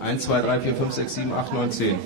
Eins, zwei, drei, vier, fünf, sechs, sieben, acht, neun, 10.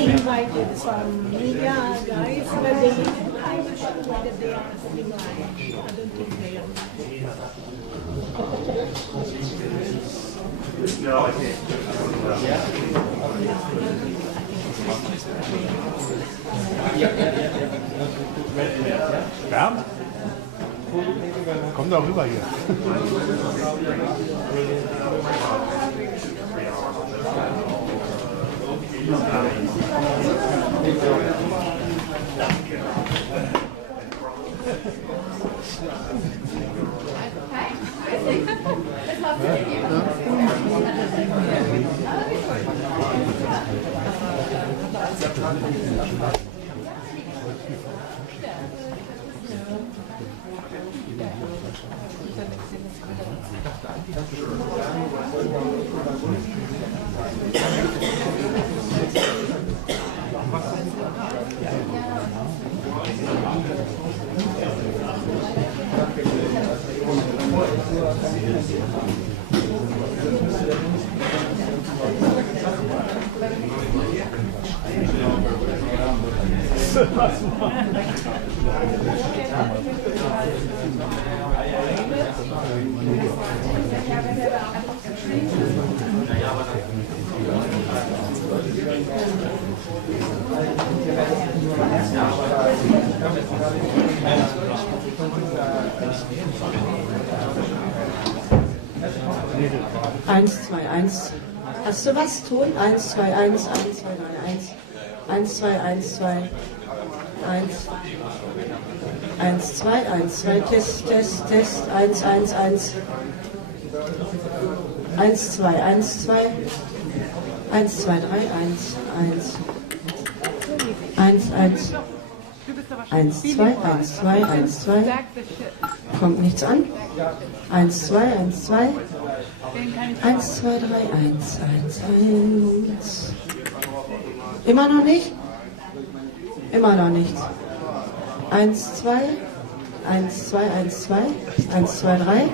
Invited some media guys, but they I'm not sure whether they are coming live. I don't think they are. Bernd? Komm doch rüber hier. Eins, zwei, eins. Hast du was? Ton? 1, 2, 1, 1, 2, 3, 1. 1, 2, 1, 2, 1. 1, 2, 1, 2, Test, Test, Test, 1, 1, 1. 1, 2, 1, 2. 1, 2, 3, 1, 1. 1, 1. 1, 2, 1, 2, 1, 2. Kommt nichts an. 1, 2, 1, 2. 1, 2, 3, 1, 1, 1. Immer noch nicht? Immer noch nicht. 1, 2, 1, 2, 1, 2, 1, 2, 3.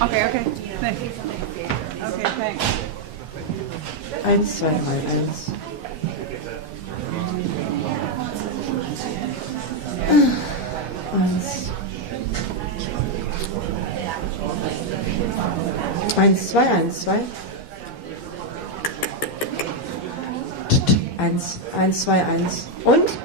Okay, okay. Thanks. Okay, thanks. 1, 2, 3, 1. Eins, zwei, 1, 2. 1, 1, 2, 1. Und?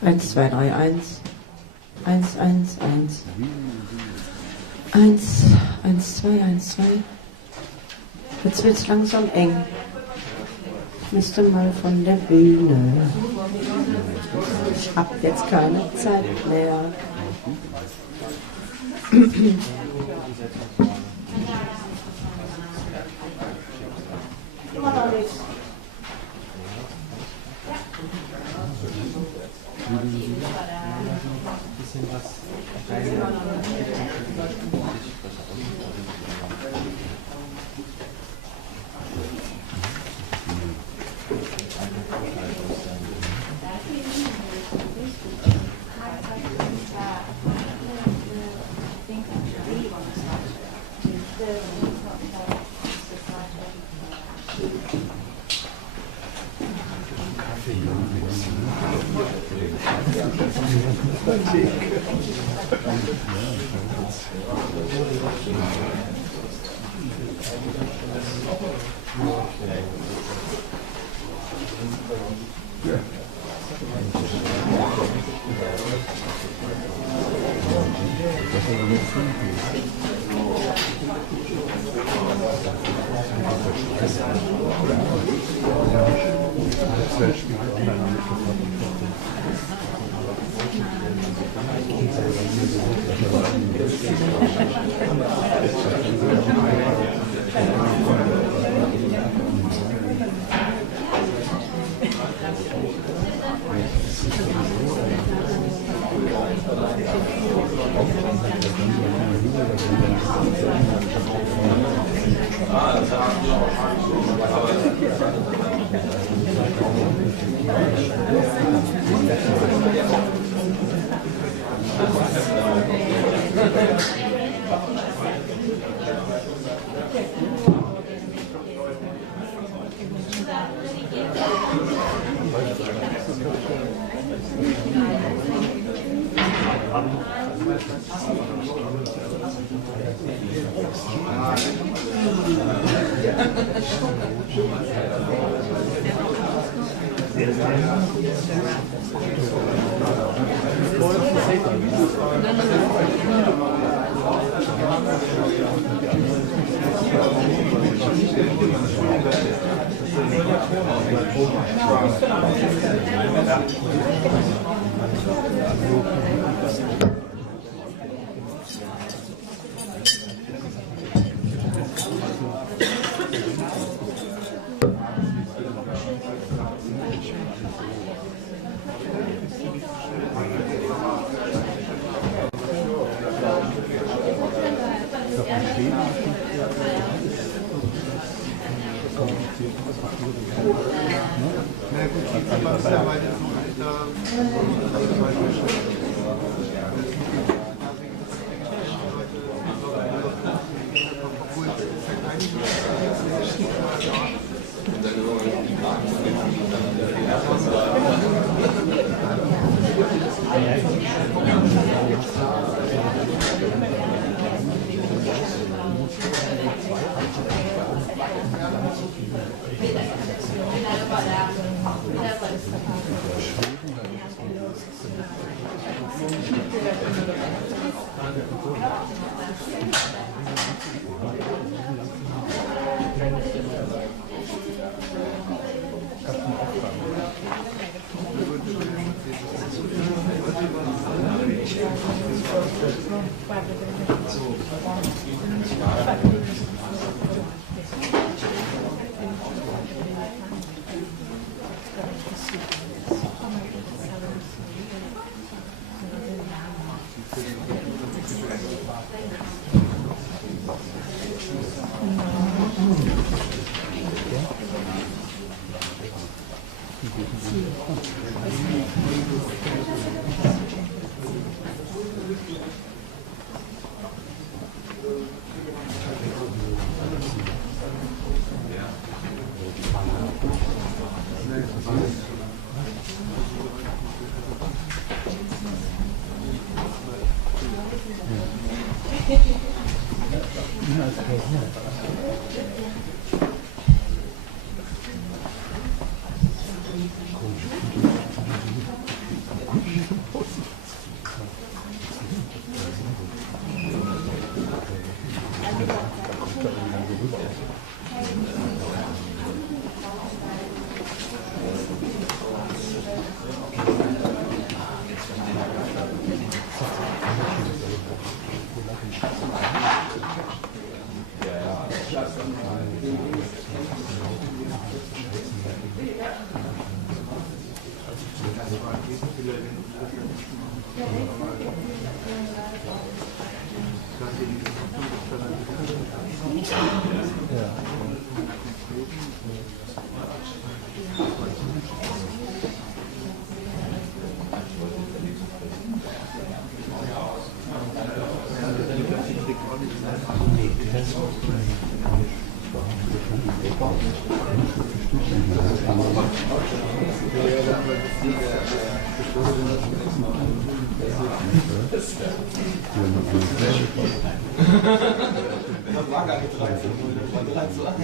Eins, zwei, drei, eins. 1, 1, 1. 1, 1, 2, 1, 2. Jetzt wird es langsam eng. Ich müsste mal von der Bühne. Ich habe jetzt keine Zeit mehr. Immer noch nicht. Das war gar nicht 13, das war 3 zu 1.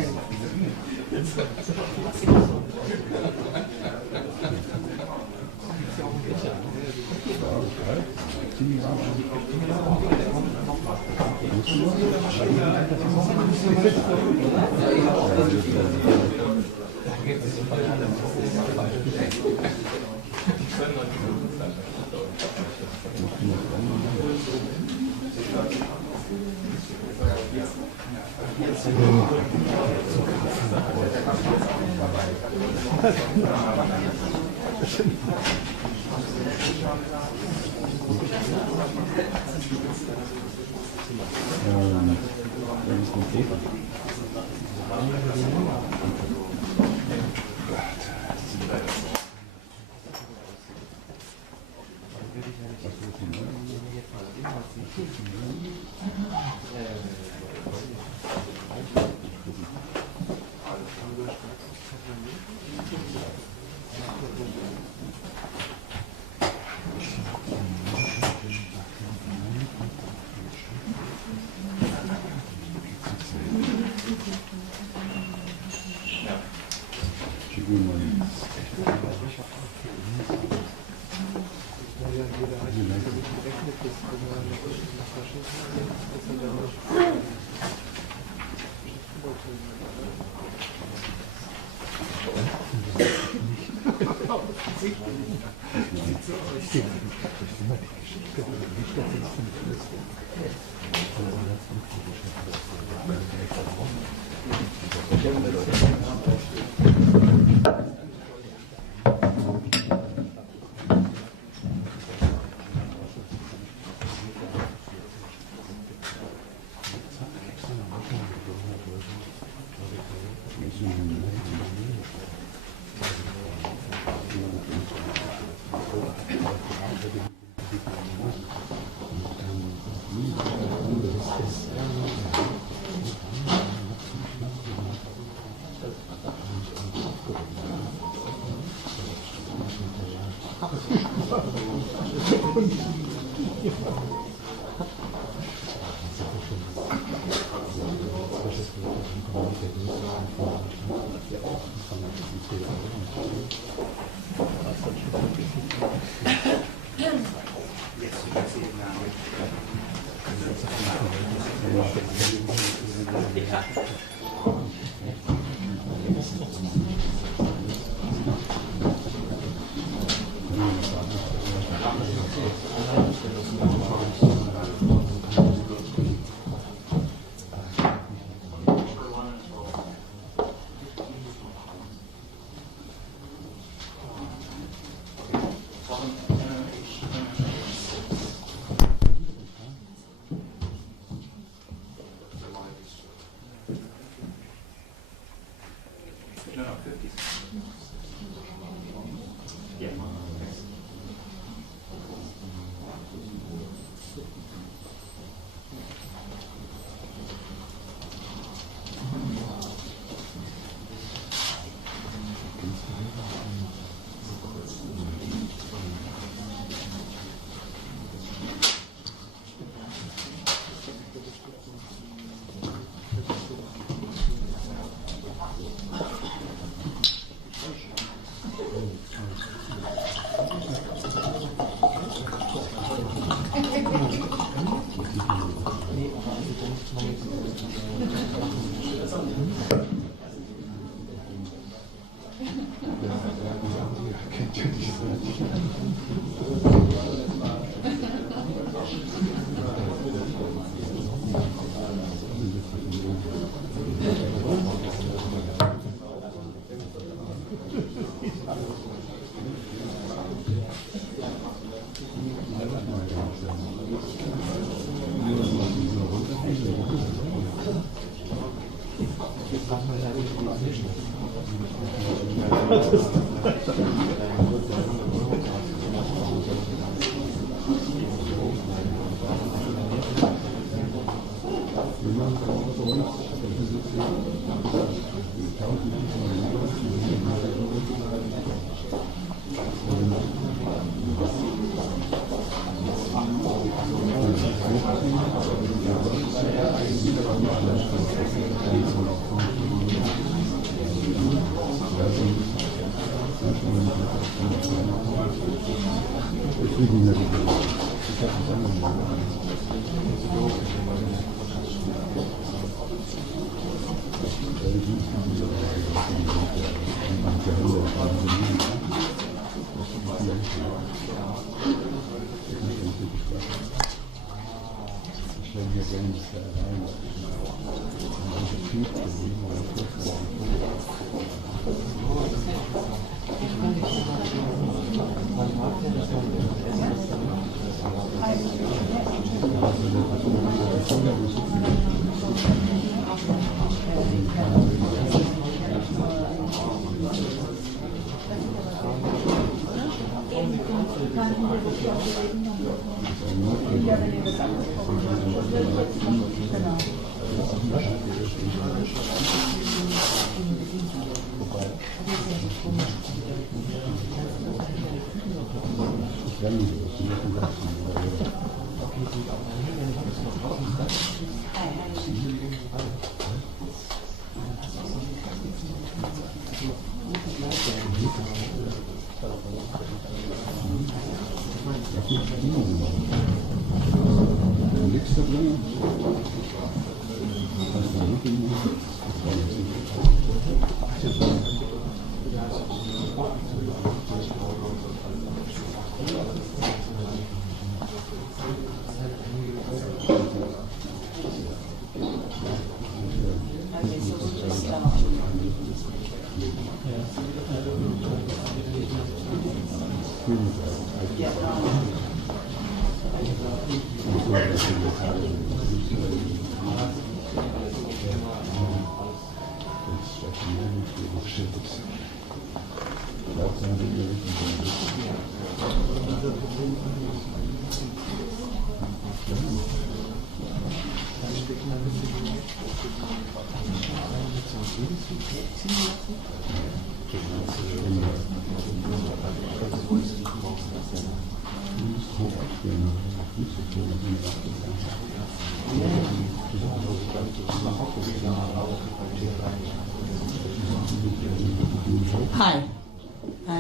Hi.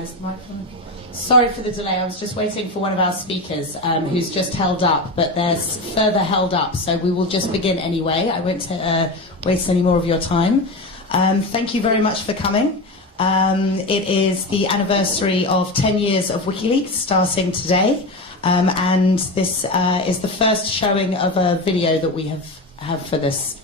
Is the microphone? Sorry for the delay. I was just waiting for one of our speakers who's just held up, but they're further held up, so we will just begin anyway. I won't waste any more of your time. Thank you very much for coming. It is the anniversary of 10 years of WikiLeaks starting today, and this is the first showing of a video that we have for this.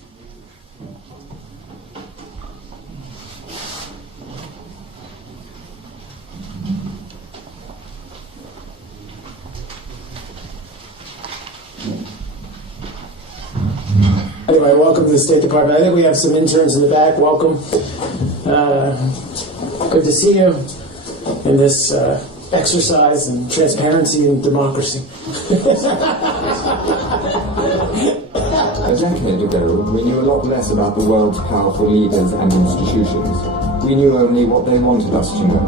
Anyway, welcome to the State Department. I think we have some interns in the back. Welcome. Good to see you in this exercise in transparency and democracy. A decade ago, we knew a lot less about the world's powerful leaders and institutions. We knew only what they wanted us to know.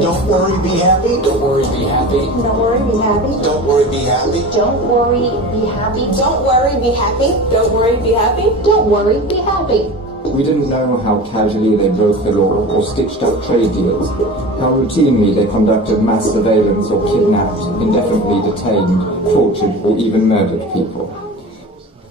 Don't worry, be happy. Don't worry, be happy. Don't worry, be happy. Don't worry, be happy. Don't worry, be happy. Don't worry, be happy. Don't worry, be happy. Don't worry, be happy. We We didn't know how casually they broke the law or stitched up trade deals, how routinely they conducted mass surveillance or kidnapped, indefinitely detained, tortured, or even murdered people.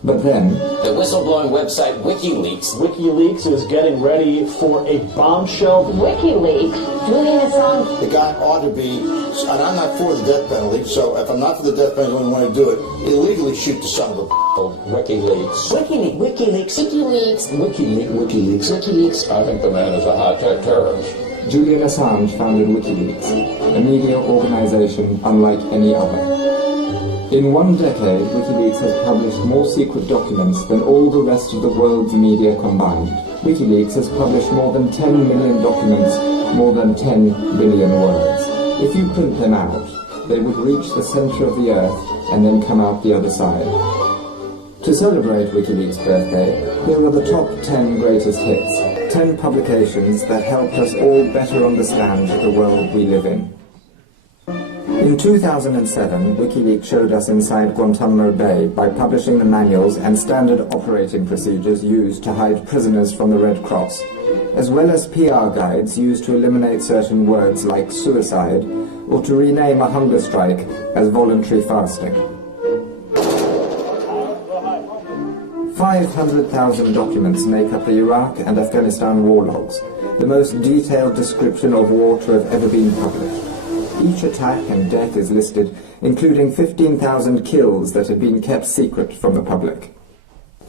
But then, The whistleblowing website WikiLeaks. WikiLeaks is getting ready for a bombshell. WikiLeaks, Julian Assange. The guy ought to be, and I'm not for the death penalty, so if I'm not for the death penalty, I don't want to do it, illegally shoot the son of a WikiLeaks. WikiLeaks. WikiLeaks. WikiLeaks. WikiLeaks. I think the man is a high-tech terrorist. Julian Assange founded WikiLeaks, a media organization unlike any other. In 1 decade, WikiLeaks has published more secret documents than all the rest of the world's media combined. WikiLeaks has published more than 10 million documents, more than 10 billion words. If you print them out, they would reach the center of the earth and then come out the other side. To celebrate WikiLeaks' birthday, here are the top 10 greatest hits, 10 publications that helped us all better understand the world we live in. In 2007, WikiLeaks showed us inside Guantanamo Bay by publishing the manuals and standard operating procedures used to hide prisoners from the Red Cross, as well as PR guides used to eliminate certain words like suicide or to rename a hunger strike as voluntary fasting. 500,000 documents make up the Iraq and Afghanistan war logs, the most detailed description of war to have ever been published. Each attack and death is listed, including 15,000 kills that had been kept secret from the public.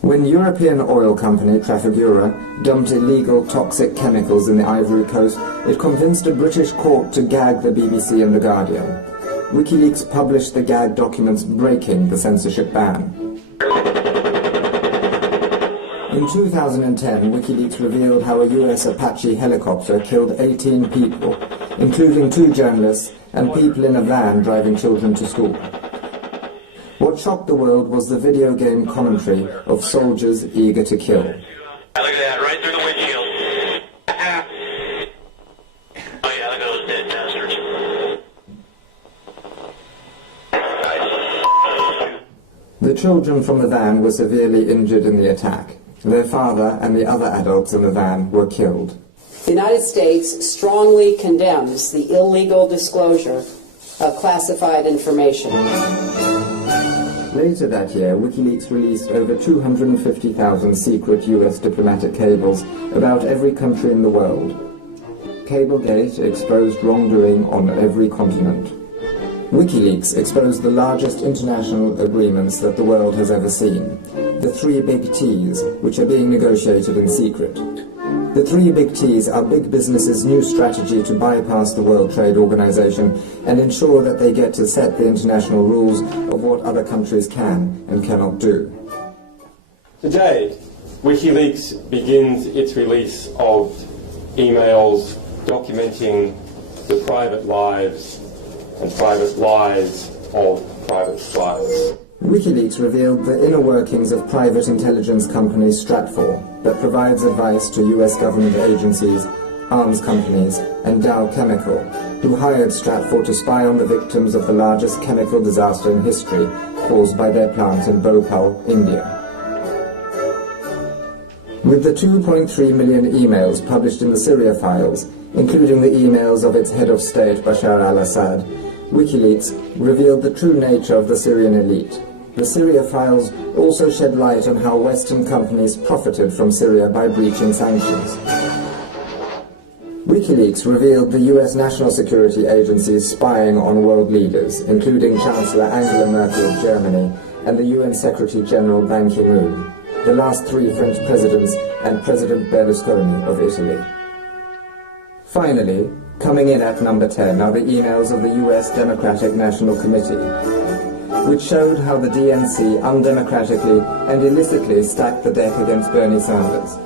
When European oil company Trafigura dumped illegal toxic chemicals in the Ivory Coast, it convinced a British court to gag the BBC and The Guardian. WikiLeaks published the gag documents breaking the censorship ban. In 2010, WikiLeaks revealed how a US Apache helicopter killed 18 people, including 2 journalists and people in a van driving children to school. What shocked the world was the video game commentary of soldiers eager to kill. Look at that, right through the windshield. Oh yeah, look at those dead bastards. The children from the van were severely injured in the attack. Their father and the other adults in the van were killed. The United States strongly condemns the illegal disclosure of classified information. Later that year, WikiLeaks released over 250,000 secret US diplomatic cables about every country in the world. Cablegate exposed wrongdoing on every continent. WikiLeaks exposed the largest international agreements that the world has ever seen, the 3 big T's, which are being negotiated in secret. The 3 big T's are big businesses' new strategy to bypass the World Trade Organization and ensure that they get to set the international rules of what other countries can and cannot do. Today, WikiLeaks begins its release of emails documenting the private lives and private lies of private spies. WikiLeaks revealed the inner workings of private intelligence company Stratfor that provides advice to US government agencies, arms companies, and Dow Chemical, who hired Stratfor to spy on the victims of the largest chemical disaster in history caused by their plant in Bhopal, India. With the 2.3 million emails published in the Syria files, including the emails of its head of state Bashar al-Assad, WikiLeaks revealed the true nature of the Syrian elite. The Syria files also shed light on how Western companies profited from Syria by breaching sanctions. WikiLeaks revealed the US National Security Agency's spying on world leaders, including Chancellor Angela Merkel of Germany and the UN Secretary General Ban Ki-moon, the last 3 French presidents, and President Berlusconi of Italy. Finally, coming in at number 10 are the emails of the US Democratic National Committee, which showed how the DNC undemocratically and illicitly stacked the deck against Bernie Sanders.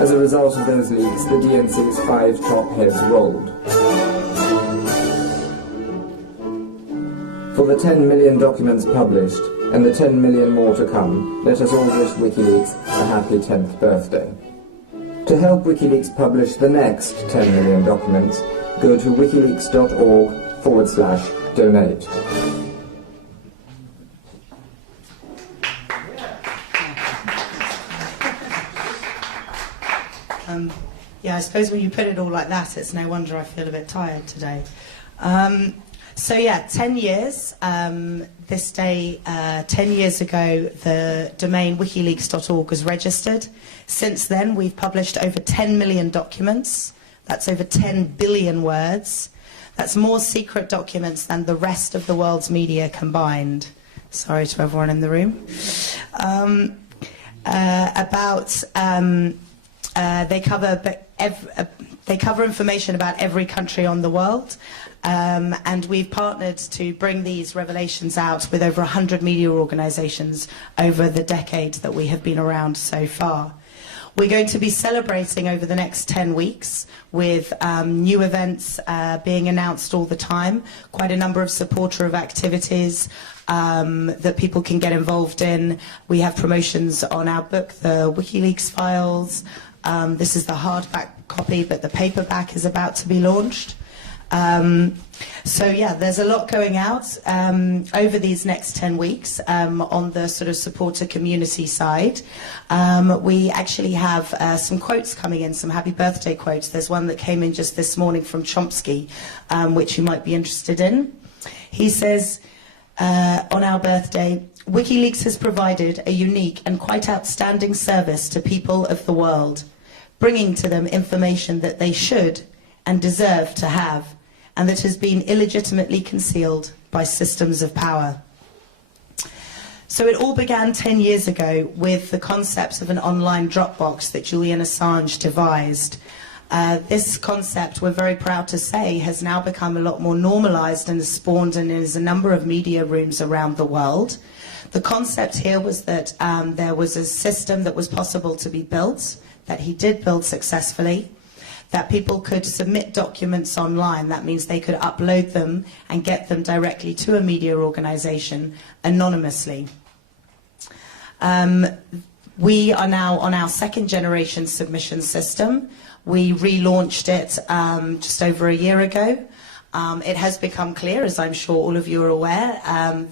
As a result of those leaks, the DNC's 5 top heads rolled. For the 10 million documents published, and the 10 million more to come, let us all wish WikiLeaks a happy 10th birthday. To help WikiLeaks publish the next 10 million documents, go to wikileaks.org/donate. I suppose when you put it all like that, it's no wonder I feel a bit tired today. So yeah, 10 years. This day, 10 years ago, the domain wikileaks.org was registered. Since then, we've published over 10 million documents. That's over 10 billion words. That's more secret documents than the rest of the world's media combined. Sorry to everyone in the room. They cover information about every country on the world, and we've partnered to bring these revelations out with over 100 media organizations over the decade that we have been around so far. We're going to be celebrating over the next 10 weeks with new events being announced all the time, quite a number of supporter of activities that people can get involved in. We have promotions on our book, the WikiLeaks Files. This is the hardback copy, but the paperback is about to be launched. So yeah, there's a lot going out over these next 10 weeks on the sort of supporter community side. We actually have some quotes coming in, some happy birthday quotes. There's one that came in just this morning from Chomsky, which you might be interested in. He says, on our birthday, WikiLeaks has provided a unique and quite outstanding service to people of the world, bringing to them information that they should and deserve to have, and that has been illegitimately concealed by systems of power. So it all began 10 years ago with the concept of an online Dropbox that Julian Assange devised. This concept, we're very proud to say, has now become a lot more normalized and has spawned and is a number of media rooms around the world. The concept here was that there was a system that was possible to be built, that he did build successfully, that people could submit documents online. That means they could upload them and get them directly to a media organization anonymously. We are now on our second generation submission system. We relaunched it just over a year ago. It has become clear, as I'm sure all of you are aware,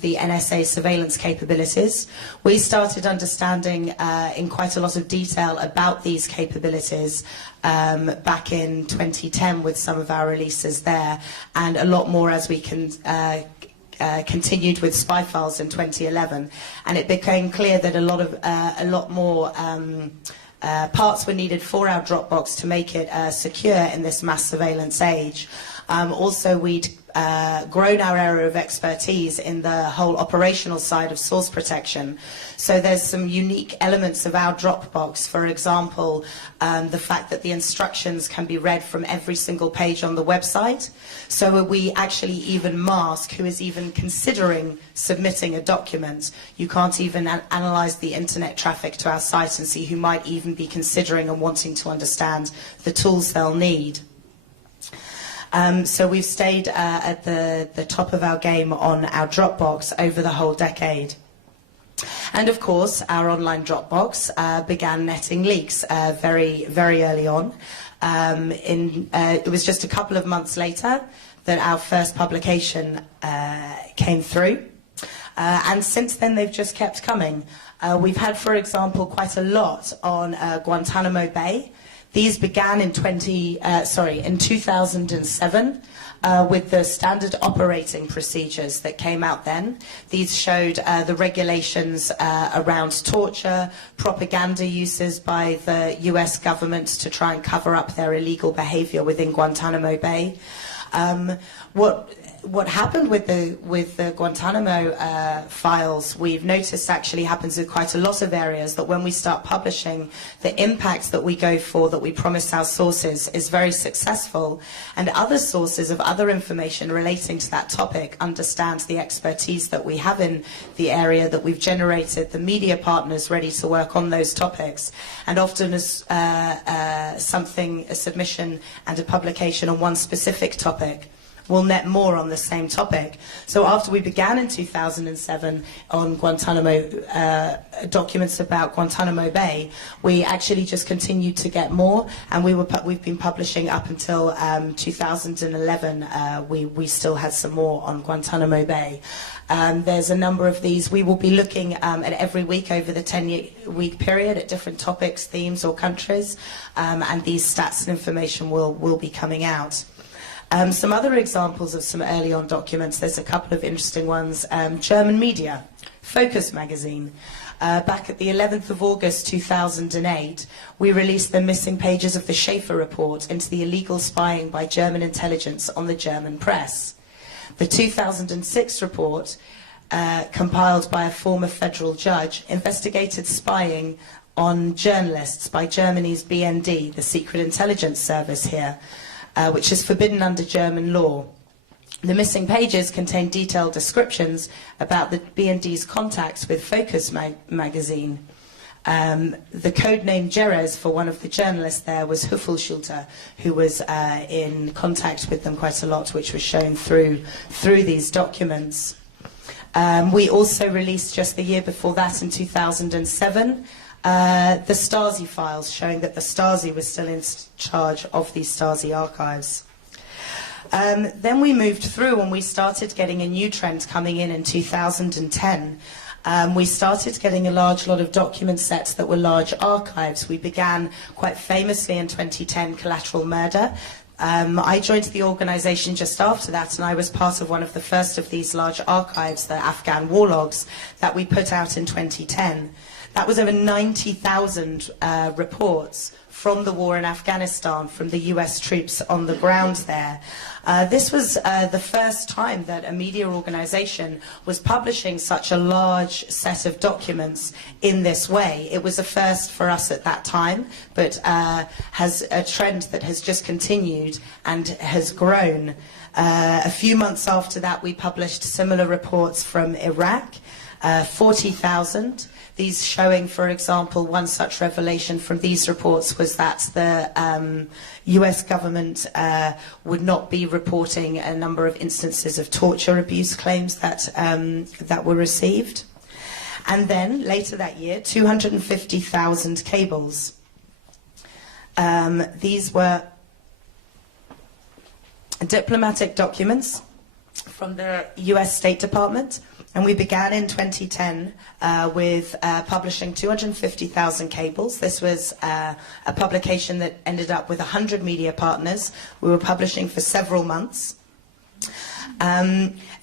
the NSA surveillance capabilities. We started understanding in quite a lot of detail about these capabilities back in 2010 with some of our releases there, and a lot more as we continued with spy files in 2011. And it became clear that a lot more parts were needed for our Dropbox to make it secure in this mass surveillance age. Also, we'd grown our area of expertise in the whole operational side of source protection. So there's some unique elements of our Dropbox. For example, the fact that the instructions can be read from every single page on the website. So we actually even mask who is even considering submitting a document. You can't even analyze the internet traffic to our site and see who might even be considering and wanting to understand the tools they'll need. So we've stayed at the top of our game on our Dropbox over the whole decade. And of course, our online Dropbox began netting leaks very, very early on. It was just a couple of months later that our first publication came through. And since then, they've just kept coming. We've had, for example, quite a lot on Guantanamo Bay. These began in 2007 with the standard operating procedures that came out then. These showed the regulations around torture, propaganda uses by the US government to try and cover up their illegal behavior within Guantanamo Bay. What happened with the Guantanamo files, we've noticed actually happens in quite a lot of areas, that when we start publishing, the impact that we go for, that we promise our sources, is very successful, and other sources of other information relating to that topic understand the expertise that we have in the area, that we've generated the media partners ready to work on those topics, and often as a submission and a publication on one specific topic will net more on the same topic. So after we began in 2007 on Guantanamo, documents about Guantanamo Bay, we actually just continued to get more, and we've been publishing up until 2011. We still had some more on Guantanamo Bay. There's a number of these. We will be looking at every week over the 10-week period at different topics, themes or countries, and these stats and information will be coming out. Some other examples of some early on documents, there's a couple of interesting ones. German media, Focus magazine. Back at the 11th of August 2008, we released the missing pages of the Schaefer report into the illegal spying by German intelligence on the German press. The 2006 report, compiled by a former federal judge, investigated spying on journalists by Germany's BND, the Secret Intelligence Service here, which is forbidden under German law. The missing pages contain detailed descriptions about the BND's contacts with Focus magazine. The code name Jerez for one of the journalists there was Huffelschulter, who was in contact with them quite a lot, which was shown through these documents. We also released just the year before that, in 2007, the Stasi files, showing that the Stasi was still in charge of these Stasi archives. Then we moved through and we started getting a new trend coming in 2010. We started getting a large lot of document sets that were large archives. We began quite famously in 2010, Collateral Murder. I joined the organisation just after that, and I was part of one of the first of these large archives, the Afghan war logs, that we put out in 2010. That was over 90,000 reports from the war in Afghanistan, from the US troops on the ground there. This was the first time that a media organisation was publishing such a large set of documents in this way. It was a first for us at that time, but has a trend that has just continued and has grown. A few months after that, we published similar reports from Iraq, 40,000. These showing, for example, one such revelation from these reports was that the US government would not be reporting a number of instances of torture abuse claims that, that were received. And then, later that year, 250,000 cables. These were diplomatic documents from the US State Department. And we began in 2010 with publishing 250,000 cables. This was a publication that ended up with 100 media partners. We were publishing for several months.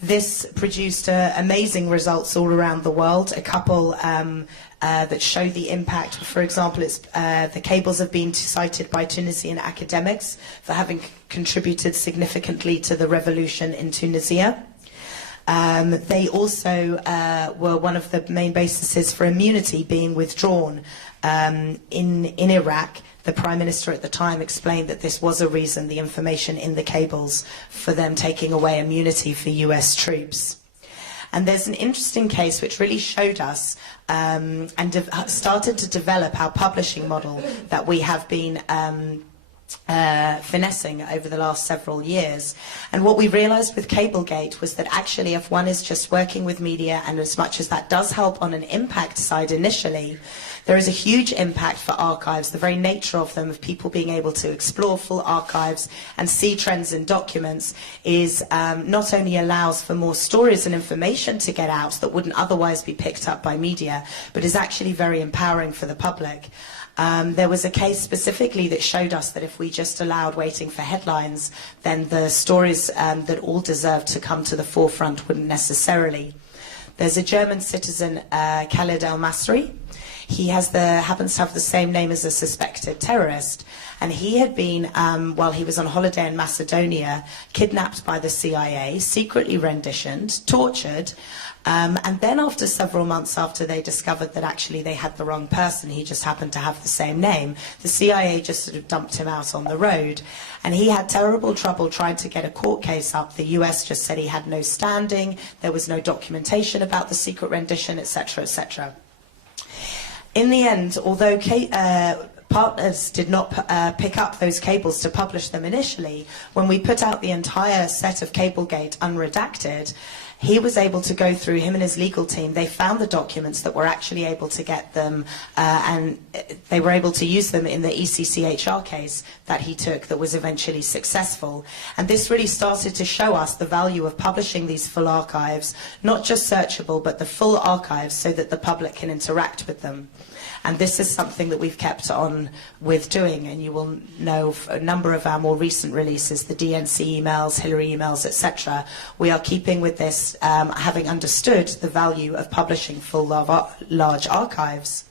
This produced amazing results all around the world. A couple that show the impact. For example, the cables have been cited by Tunisian academics for having contributed significantly to the revolution in Tunisia. They also were one of the main bases for immunity being withdrawn in Iraq. The Prime Minister at the time explained that this was a reason, the information in the cables, for them taking away immunity for US troops. And there's an interesting case which really showed us and started to develop our publishing model that we have been finessing over the last several years. And what we realized with Cablegate was that actually, if one is just working with media, and as much as that does help on an impact side initially, there is a huge impact for archives. The very nature of them, of people being able to explore full archives and see trends in documents, is not only allows for more stories and information to get out that wouldn't otherwise be picked up by media, but is actually very empowering for the public. There was a case specifically that showed us that if we just allowed waiting for headlines, then the stories that all deserve to come to the forefront wouldn't necessarily. There's a German citizen, Khaled El-Masri. He happens to have the same name as a suspected terrorist. And he had been, while he was on holiday in Macedonia, kidnapped by the CIA, secretly renditioned, tortured, and then after several months after they discovered that actually they had the wrong person, he just happened to have the same name, the CIA just sort of dumped him out on the road. And he had terrible trouble trying to get a court case up. The US just said he had no standing, there was no documentation about the secret rendition, etc., etc. In the end, although partners did not pick up those cables to publish them initially, when we put out the entire set of Cablegate unredacted, he was able to go through, him and his legal team, they found the documents that were actually able to get them, and they were able to use them in the ECCHR case that he took that was eventually successful. And this really started to show us the value of publishing these full archives, not just searchable, but the full archives so that the public can interact with them. And this is something that we've kept on with doing, and you will know a number of our more recent releases, the DNC emails, Hillary emails, etc. We are keeping with this, having understood the value of publishing full large archives.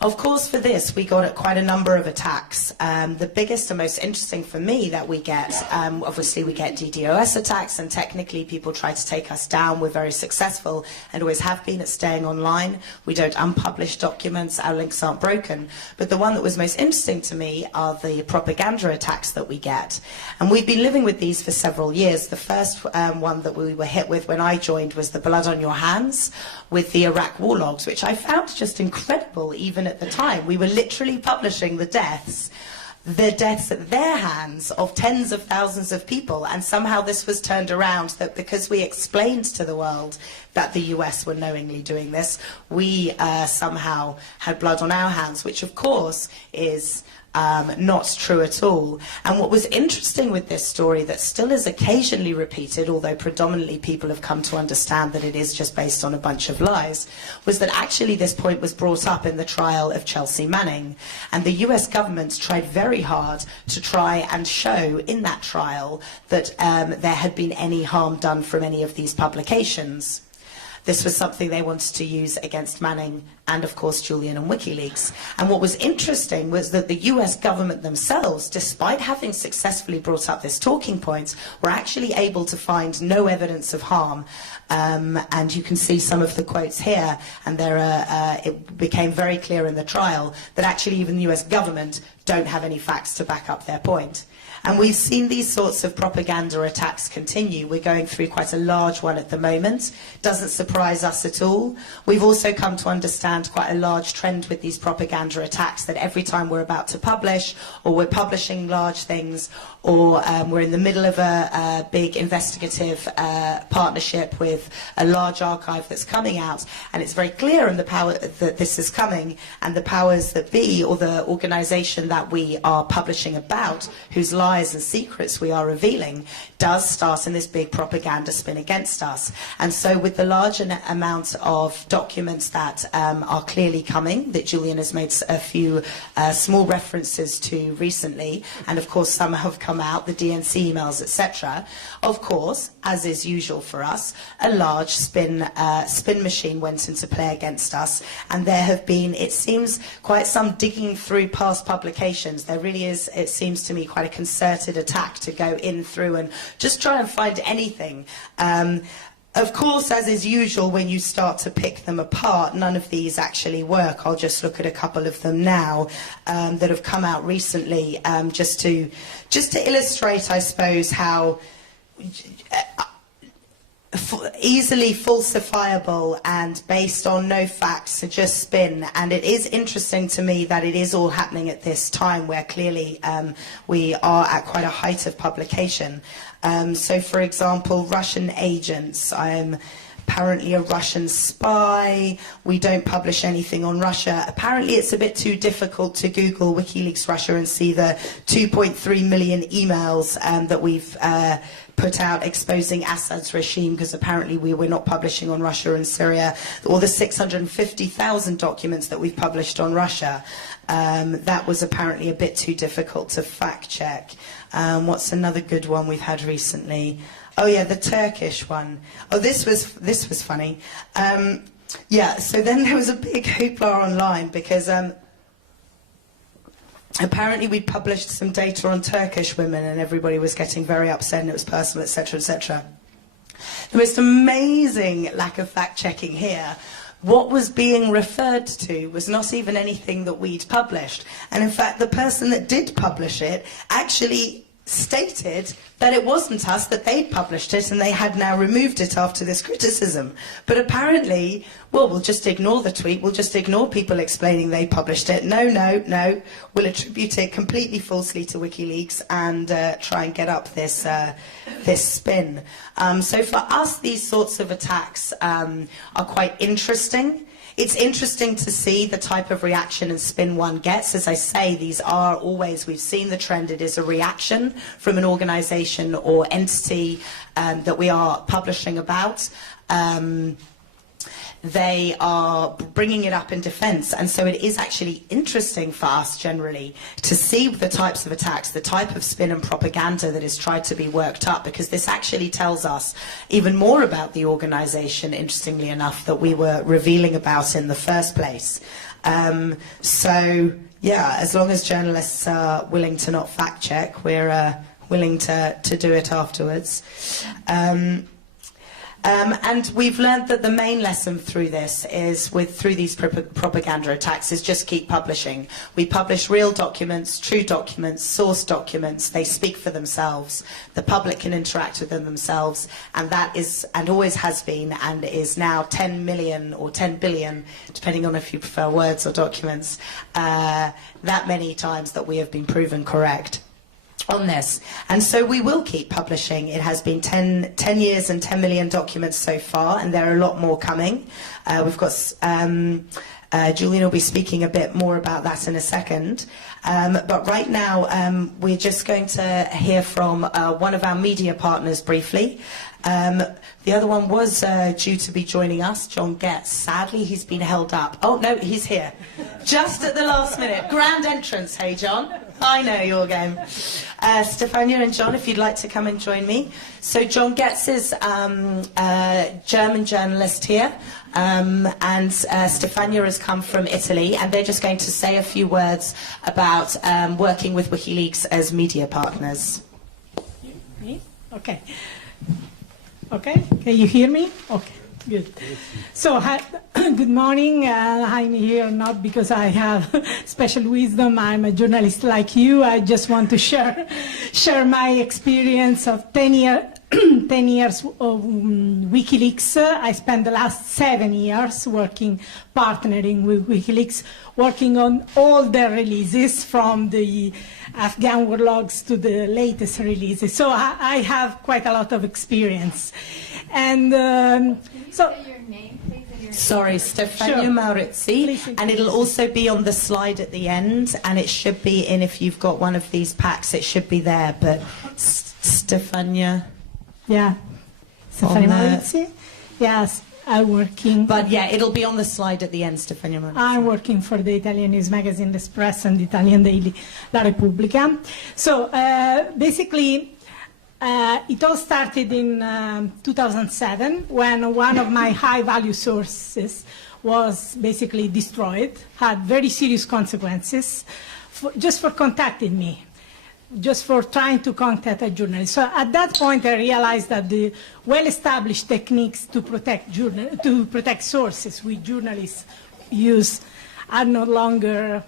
Of course, for this, we got quite a number of attacks. The biggest and most interesting for me that we get, obviously we get DDoS attacks, and technically people try to take us down. We're very successful and always have been at staying online. We don't unpublish documents, our links aren't broken. But the one that was most interesting to me are the propaganda attacks that we get. And we've been living with these for several years. The first one that we were hit with when I joined was the blood on your hands with the Iraq war logs, which I found just incredible even at the time. We were literally publishing the deaths at their hands of tens of thousands of people, and somehow this was turned around that because we explained to the world that the US were knowingly doing this, we somehow had blood on our hands, which of course is not true at all. And what was interesting with this story that still is occasionally repeated, although predominantly people have come to understand that it is just based on a bunch of lies, was that actually this point was brought up in the trial of Chelsea Manning. And the US government tried very hard to try and show in that trial that there had been any harm done from any of these publications. This was something they wanted to use against Manning and, of course, Julian and WikiLeaks. And what was interesting was that the US government themselves, despite having successfully brought up this talking point, were actually able to find no evidence of harm. And you can see some of the quotes here, and it became very clear in the trial that actually even the US government don't have any facts to back up their point. And we've seen these sorts of propaganda attacks continue. We're going through quite a large one at the moment. Doesn't surprise us at all. We've also come to understand quite a large trend with these propaganda attacks, that every time we're about to publish, or we're publishing large things, or we're in the middle of a big investigative partnership with a large archive that's coming out, and it's very clear in the power that this is coming, and the powers that be, or the organisation that we are publishing about, whose lies and secrets we are revealing, does start in this big propaganda spin against us. And so with the large amount of documents that are clearly coming, that Julian has made a few small references to recently, and of course some have come out, the DNC emails, etc. Of course, as is usual for us, a large spin machine went into play against us, and there have been, it seems, quite some digging through past publications. There really is, it seems to me, quite a concerted attack to go in through and just try and find anything. Of course, as is usual, when you start to pick them apart, none of these actually work. I'll just look at a couple of them now that have come out recently, just to illustrate, I suppose, how easily falsifiable and based on no facts, so just spin. And it is interesting to me that it is all happening at this time where clearly we are at quite a height of publication. So for example, Russian agents. I'm apparently a Russian spy. We don't publish anything on Russia. Apparently it's a bit too difficult to Google WikiLeaks Russia and see the 2.3 million emails that we've put out exposing Assad's regime, because apparently we're not publishing on Russia and Syria, or the 650,000 documents that we've published on Russia. That was apparently a bit too difficult to fact check. What's another good one we've had recently? Oh yeah, the Turkish one. Oh, this was funny. Yeah, so then there was a big hoopla online because apparently we'd published some data on Turkish women and everybody was getting very upset and it was personal, etc., etc. The most amazing lack of fact-checking here, what was being referred to was not even anything that we'd published. And in fact, the person that did publish it actually stated that it wasn't us, that they'd published it and they had now removed it after this criticism. But apparently, well, we'll just ignore the tweet, we'll just ignore people explaining they published it. No, we'll attribute it completely falsely to WikiLeaks and try and get up this spin. So for us, these sorts of attacks are quite interesting. It's interesting to see the type of reaction and spin one gets. As I say, these are always, we've seen the trend, it is a reaction from an organization or entity that we are publishing about. They are bringing it up in defense, and so it is actually interesting for us generally to see the types of attacks, the type of spin and propaganda that is tried to be worked up, because this actually tells us even more about the organization, interestingly enough, that we were revealing about in the first place. So yeah, as long as journalists are willing to not fact check, we're willing to do it afterwards. And we've learned that the main lesson through this is, through these propaganda attacks, is just keep publishing. We publish real documents, true documents, source documents. They speak for themselves. The public can interact with them themselves, and that is, and always has been, and is now 10 million or 10 billion, depending on if you prefer words or documents, that many times that we have been proven correct on this. And so we will keep publishing. It has been 10 years and 10 million documents so far, and there are a lot more coming. We've got Julian will be speaking a bit more about that in a second. But right now, we're just going to hear from one of our media partners briefly. The other one was due to be joining us, John Getz. Sadly, he's been held up. Oh, no, he's here. Just at the last minute. Grand entrance, hey, John. I know your game. Stefania and John, if you'd like to come and join me. So John Getz is a German journalist here, and Stefania has come from Italy, and they're just going to say a few words about working with WikiLeaks as media partners. Me? Okay. Okay, can you hear me? Okay, good. So, good morning. I'm here not because I have special wisdom. I'm a journalist like you. I just want to share my experience of 10 years of WikiLeaks. I spent the last 7 years partnering with WikiLeaks, working on all their releases, from the Afghan war logs to the latest releases. So I have quite a lot of experience. And so... Sorry, Stefania Maurizzi, and it'll also be on the slide at the end, and it should be in, if you've got one of these packs, it should be there, but Stefania... Yeah, Stefania Maurizzi? Yes, I'm working... But yeah, it'll be on the slide at the end, Stefania Maurizzi. I'm working for the Italian news magazine L'Espresso and the Italian daily La Repubblica. So basically, it all started in 2007 when one of my high-value sources was basically destroyed, had very serious consequences, just for contacting me, just for trying to contact a journalist. So at that point, I realized that the well-established techniques to protect sources we journalists use are no longer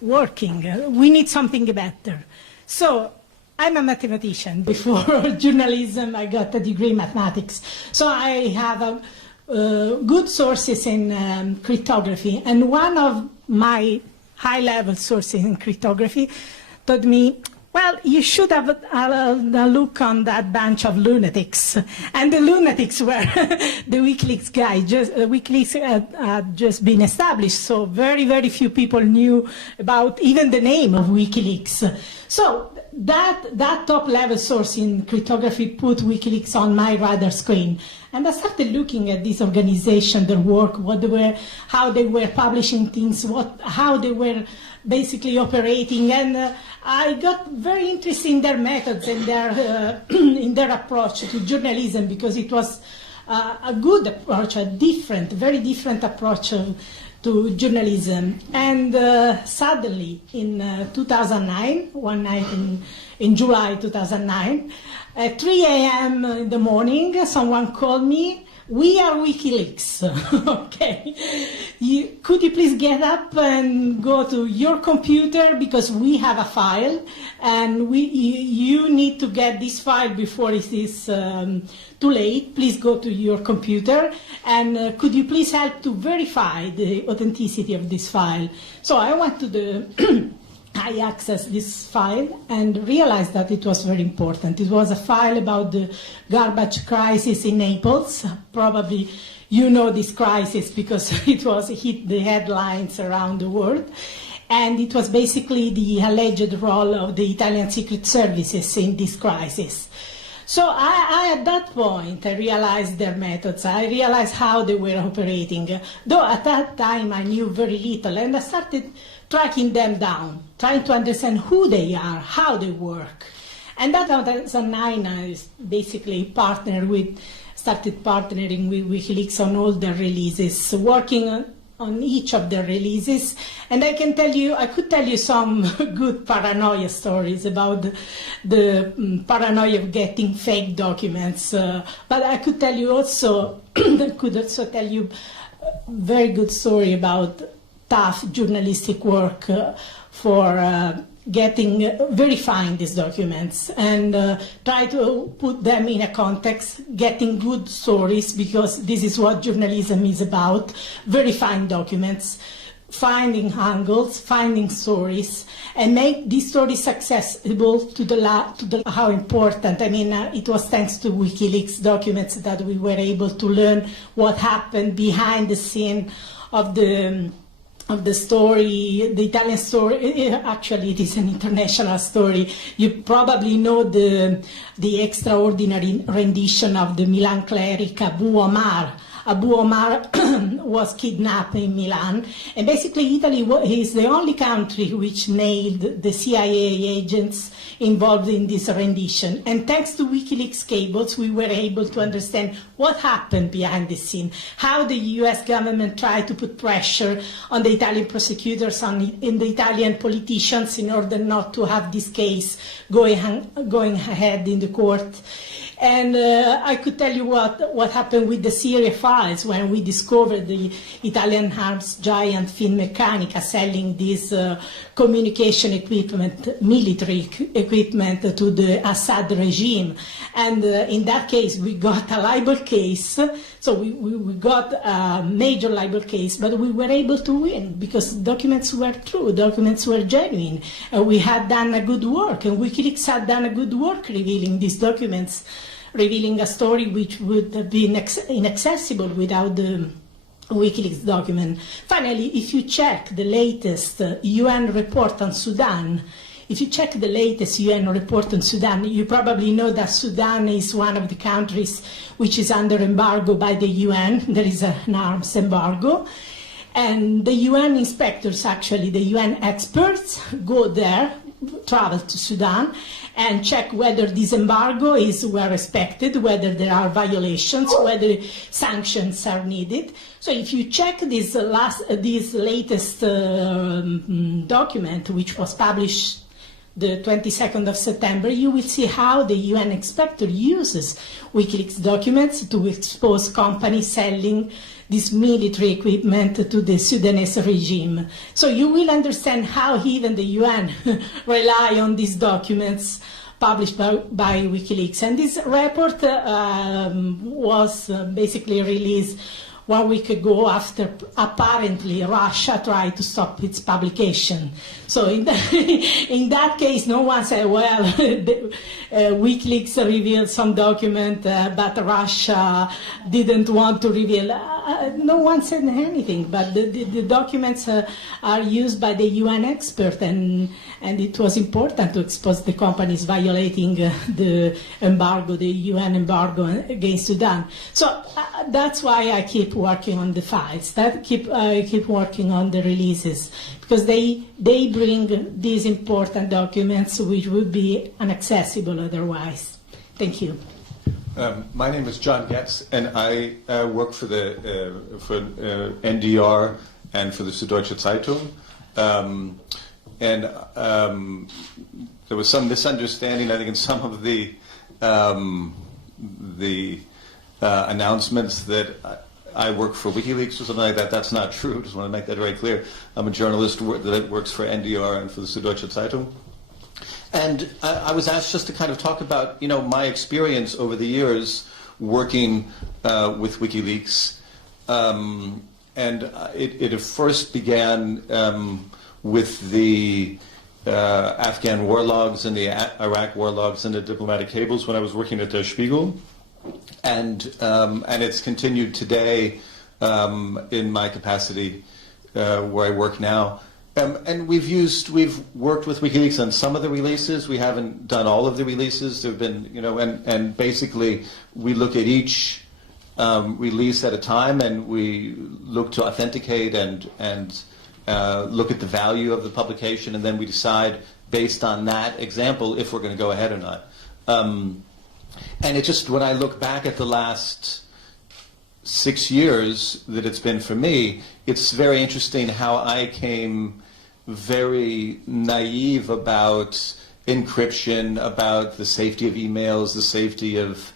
working. We need something better. So I'm a mathematician. Before journalism, I got a degree in mathematics. So I have good sources in cryptography. And one of my high-level sources in cryptography told me, well, you should have a look on that bunch of lunatics. And the lunatics were the WikiLeaks guy. WikiLeaks had just been established, so very, very few people knew about even the name of WikiLeaks. So that top-level source in cryptography put WikiLeaks on my radar screen. And I started looking at this organization, their work, how they were publishing things, how they were basically operating, and I got very interested in their methods and in their approach to journalism, because it was a good approach, a very different approach to journalism. And suddenly, in 2009, one night in July 2009, at 3 a.m. in the morning, someone called me we are WikiLeaks, okay? Could you please get up and go to your computer, because we have a file, and you need to get this file before it is too late. Please go to your computer, and could you please help to verify the authenticity of this file? So I went to the I accessed this file and realized that it was very important. It was a file about the garbage crisis in Naples. Probably you know this crisis because it hit the headlines around the world. And it was basically the alleged role of the Italian secret services in this crisis. So at that point, I realized their methods. I realized how they were operating. Though at that time I knew very little, and I started tracking them down, trying to understand who they are, how they work. And that 2009, I basically started partnering with WikiLeaks on all their releases, working on each of their releases. And I could tell you some good paranoia stories about the paranoia of getting fake documents. But I could tell you also, tell you a very good story about tough journalistic work for verifying these documents and try to put them in a context, getting good stories, because this is what journalism is about: verifying documents, finding angles, finding stories, and make these stories accessible to how important. I mean, it was thanks to WikiLeaks documents that we were able to learn what happened behind the scene of the story, the Italian story. Actually, it is an international story. You probably know the extraordinary rendition of the Milan cleric Abu Omar. Abu Omar was kidnapped in Milan, and basically Italy is the only country which nailed the CIA agents involved in this rendition. And thanks to WikiLeaks cables, we were able to understand what happened behind the scene, how the US government tried to put pressure on the Italian prosecutors, in the Italian politicians, in order not to have this case going ahead in the court. And I could tell you what happened with the Syria files when we discovered the Italian arms giant Finmeccanica selling this communication equipment, military equipment, to the Assad regime. And in that case, we got a libel case. So we got a major libel case, but we were able to win because documents were true, documents were genuine. We had done a good work, and WikiLeaks had done a good work revealing these documents, revealing a story which would have been inaccessible without the WikiLeaks document. Finally, if you check the latest UN report on Sudan, you probably know that Sudan is one of the countries which is under embargo by the UN. There is an arms embargo. And the UN inspectors, actually, the UN experts, go there, travel to Sudan, and check whether this embargo is well respected, whether there are violations, whether sanctions are needed. So if you check this latest document, which was published the 22nd of September, you will see how the UN inspector uses WikiLeaks documents to expose companies selling this military equipment to the Sudanese regime. So you will understand how even the UN rely on these documents published by WikiLeaks. And this report was basically released 1 week ago after apparently Russia tried to stop its publication. So in that case, no one said, well, WikiLeaks revealed some document, but Russia didn't want to reveal. No one said anything, but the documents are used by the UN expert, and it was important to expose the companies violating the embargo, the UN embargo against Sudan. So that's why I keep working on the files, I keep working on the releases, because they bring these important documents which would be inaccessible otherwise. Thank you. My name is John Getz, and I work for NDR and for the Süddeutsche Zeitung. There was some misunderstanding, I think, in some of the announcements that I work for WikiLeaks or something like that. That's not true. Just want to make that very clear. I'm a journalist that works for NDR and for the Süddeutsche Zeitung. And I was asked just to kind of talk about, my experience over the years working with WikiLeaks. And it first began with the Afghan war logs and the Iraq war logs and the diplomatic cables when I was working at Der Spiegel. And it's continued today in my capacity where I work now. And we've worked with WikiLeaks on some of the releases. We haven't done all of the releases. There've been, and basically we look at each release at a time, and we look to authenticate and look at the value of the publication, and then we decide based on that example if we're going to go ahead or not. And it just, when I look back at the last 6 years that it's been for me, it's very interesting how I came very naive about encryption, about the safety of emails, the safety of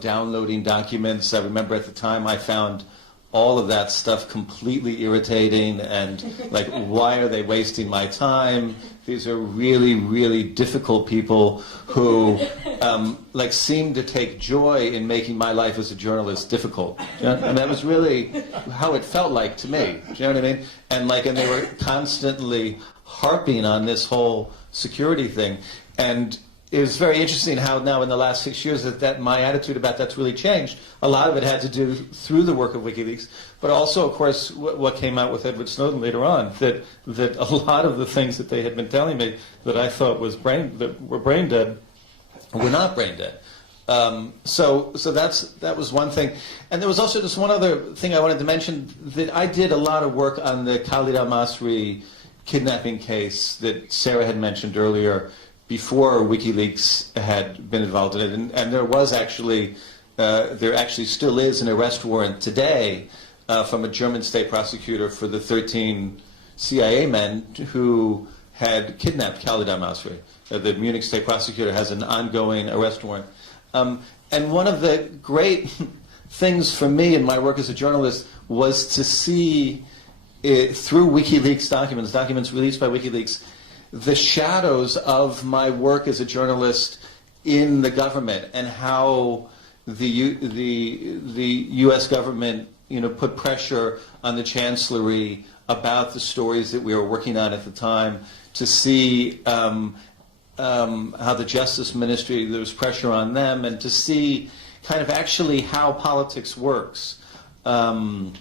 downloading documents. I remember at the time I found all of that stuff completely irritating and like, why are they wasting my time? These are really, really difficult people who seem to take joy in making my life as a journalist difficult. And that was really how it felt like to me. Do you know what I mean? And they were constantly harping on this whole security thing. And it was very interesting how now in the last 6 years that my attitude about that's really changed. A lot of it had to do through the work of WikiLeaks, but also, of course, what came out with Edward Snowden later on, that a lot of the things that they had been telling me that I thought were brain dead were not brain dead. So that was one thing. And there was also just one other thing I wanted to mention, that I did a lot of work on the Khalid al-Masri kidnapping case that Sarah had mentioned earlier, before WikiLeaks had been involved in it. And there was actually, there actually still is an arrest warrant today from a German state prosecutor for the 13 CIA men who had kidnapped Khalid al-Masri. The Munich state prosecutor has an ongoing arrest warrant. And one of the great things for me in my work as a journalist was to see through WikiLeaks documents released by WikiLeaks, the shadows of my work as a journalist in the government, and how the U.S. government, put pressure on the Chancellery about the stories that we were working on at the time, to see how the Justice Ministry, there was pressure on them, and to see kind of actually how politics works. And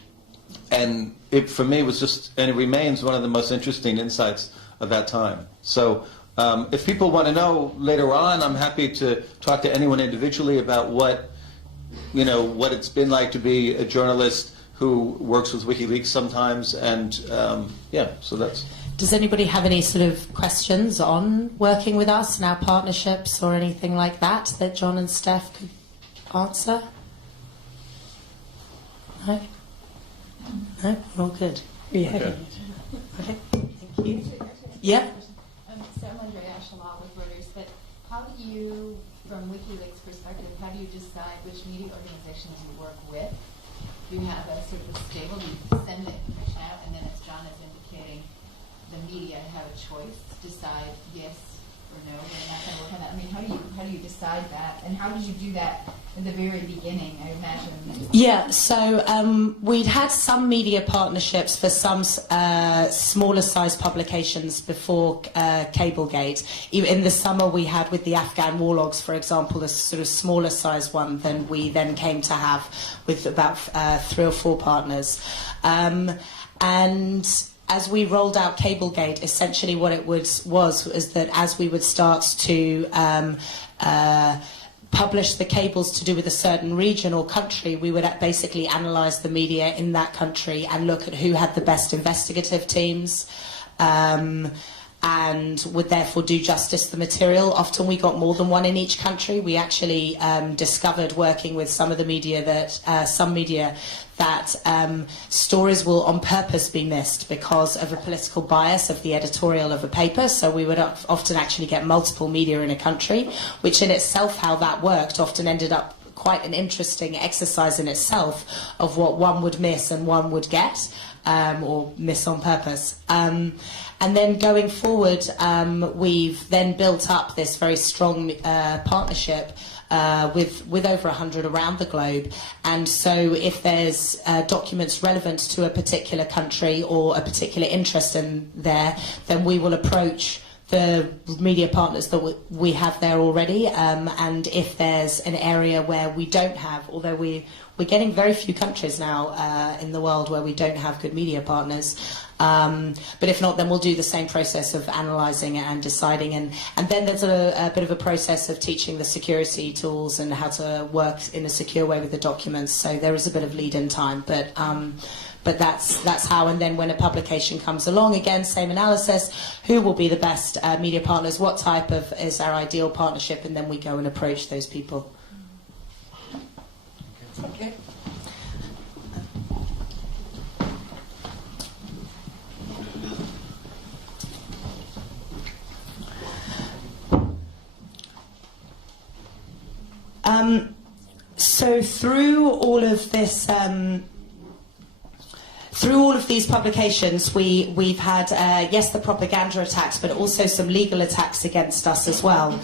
it, for me, was just, and it remains one of the most interesting insights of that time. So if people want to know later on, I'm happy to talk to anyone individually about what it's been like to be a journalist who works with WikiLeaks sometimes, and so that's. Does anybody have any sort of questions on working with us and our partnerships or anything like that John and Steph could answer? No? No? All good. Yeah. Okay. Thank you. Yeah? So I'm Andrea Shalal with Reuters, but how do you, from WikiLeaks' perspective, how do you decide which media organizations you work with? Do you have a sort of stable, you send the information out, and then as John is indicating, the media have a choice to decide yes or no, they're not going to work on that? I mean, how do you decide that? And how did you do that in the very beginning, I imagine? Yeah, so we'd had some media partnerships for some smaller size publications before Cablegate. In the summer we had with the Afghan war logs, for example, a sort of smaller size one than we then came to have with about 3 or 4 partners. And as we rolled out Cablegate, essentially what it was that as we would start to publish the cables to do with a certain region or country, we would basically analyse the media in that country and look at who had the best investigative teams, and would therefore do justice to the material. Often we got more than one in each country. We actually discovered, working with some of the media, that stories will on purpose be missed because of a political bias of the editorial of a paper. So we would often actually get multiple media in a country, which in itself, how that worked, often ended up quite an interesting exercise in itself of what one would miss and one would get, or miss on purpose. And then going forward, we've then built up this very strong partnership with over 100 around the globe. And so if there's documents relevant to a particular country or a particular interest in there, then we will approach the media partners that we have there already. And if there's an area where we don't have, although we're getting very few countries now in the world where we don't have good media partners. But if not, then we'll do the same process of analysing and deciding. And then there's a bit of a process of teaching the security tools and how to work in a secure way with the documents. So there is a bit of lead-in time. But that's how, and then when a publication comes along, again, same analysis, who will be the best media partners, what type of is our ideal partnership, and then we go and approach those people. Okay. So through all of this, through all of these publications, we've had, yes, the propaganda attacks, but also some legal attacks against us as well.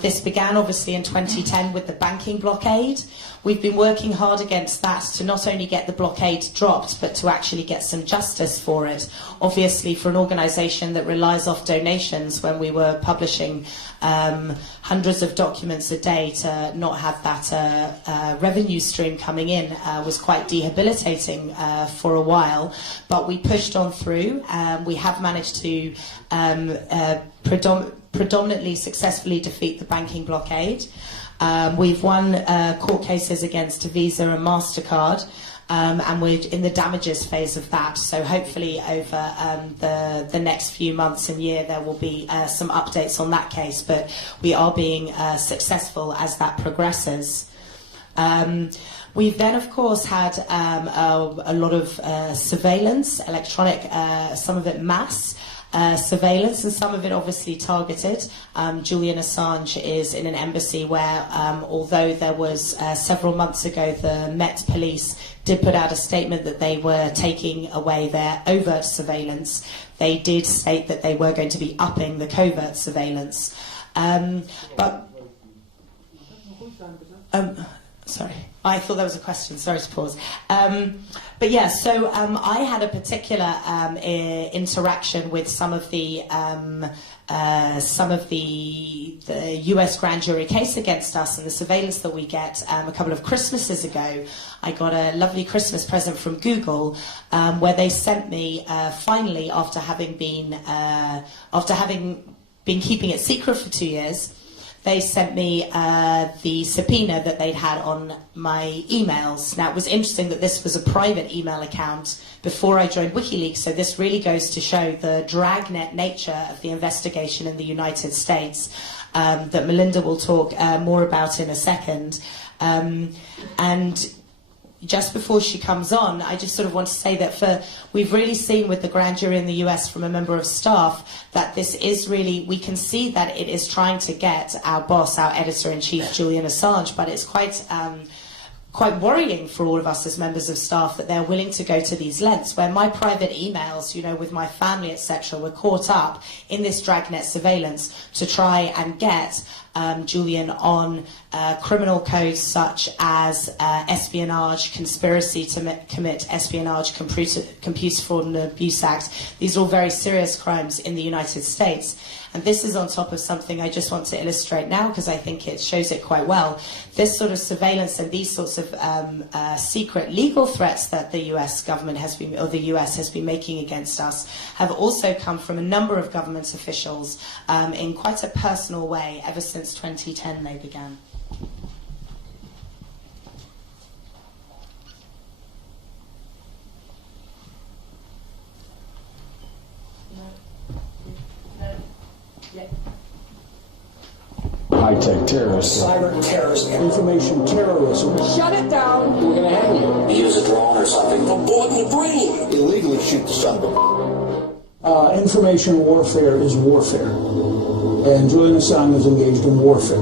This began obviously in 2010 with the banking blockade. We've been working hard against that to not only get the blockade dropped, but to actually get some justice for it. Obviously, for an organisation that relies off donations, when we were publishing hundreds of documents a day, to not have that revenue stream coming in was quite debilitating for a while. But we pushed on through. We have managed to predominantly successfully defeat the banking blockade. We've won court cases against Visa and MasterCard, and we're in the damages phase of that. So hopefully over the next few months and year there will be some updates on that case, but we are being successful as that progresses. We've then, of course, had a lot of surveillance, electronic, some of it mass, surveillance, and some of it obviously targeted. Julian Assange is in an embassy where, although there was several months ago, the Met Police did put out a statement that they were taking away their overt surveillance. They did state that they were going to be upping the covert surveillance. Sorry, I thought that was a question. Sorry to pause. But yeah, so I had a particular interaction with some of the US grand jury case against us and the surveillance that we get. A couple of Christmases ago, I got a lovely Christmas present from Google, where they sent me finally, after having been keeping it secret for 2 years. They sent me the subpoena that they'd had on my emails. Now, it was interesting that this was a private email account before I joined WikiLeaks, so this really goes to show the dragnet nature of the investigation in the United States that Melinda will talk more about in a second. And just before she comes on, I just sort of want to say that we've really seen with the grand jury in the US from a member of staff that this is really, we can see that it is trying to get our boss, our editor-in-chief, Julian Assange, but it's quite worrying for all of us as members of staff that they're willing to go to these lengths, where my private emails, you know, with my family, etc., were caught up in this dragnet surveillance to try and get Julian on criminal codes such as espionage, conspiracy to commit espionage, Computer Fraud and Abuse Act. These are all very serious crimes in the United States. And this is on top of something I just want to illustrate now because I think it shows it quite well. This sort of surveillance and these sorts of secret legal threats that the US government has been, or the US has been making against us, have also come from a number of government officials in quite a personal way ever since 2010 they began. High-tech terrorists. Cyber terrorism. Information terrorism. Shut it down. We're going to have you. Use a drone or something. Abort the brain. Illegally shoot the son of a... Information warfare is warfare. And Julian Assange is engaged in warfare.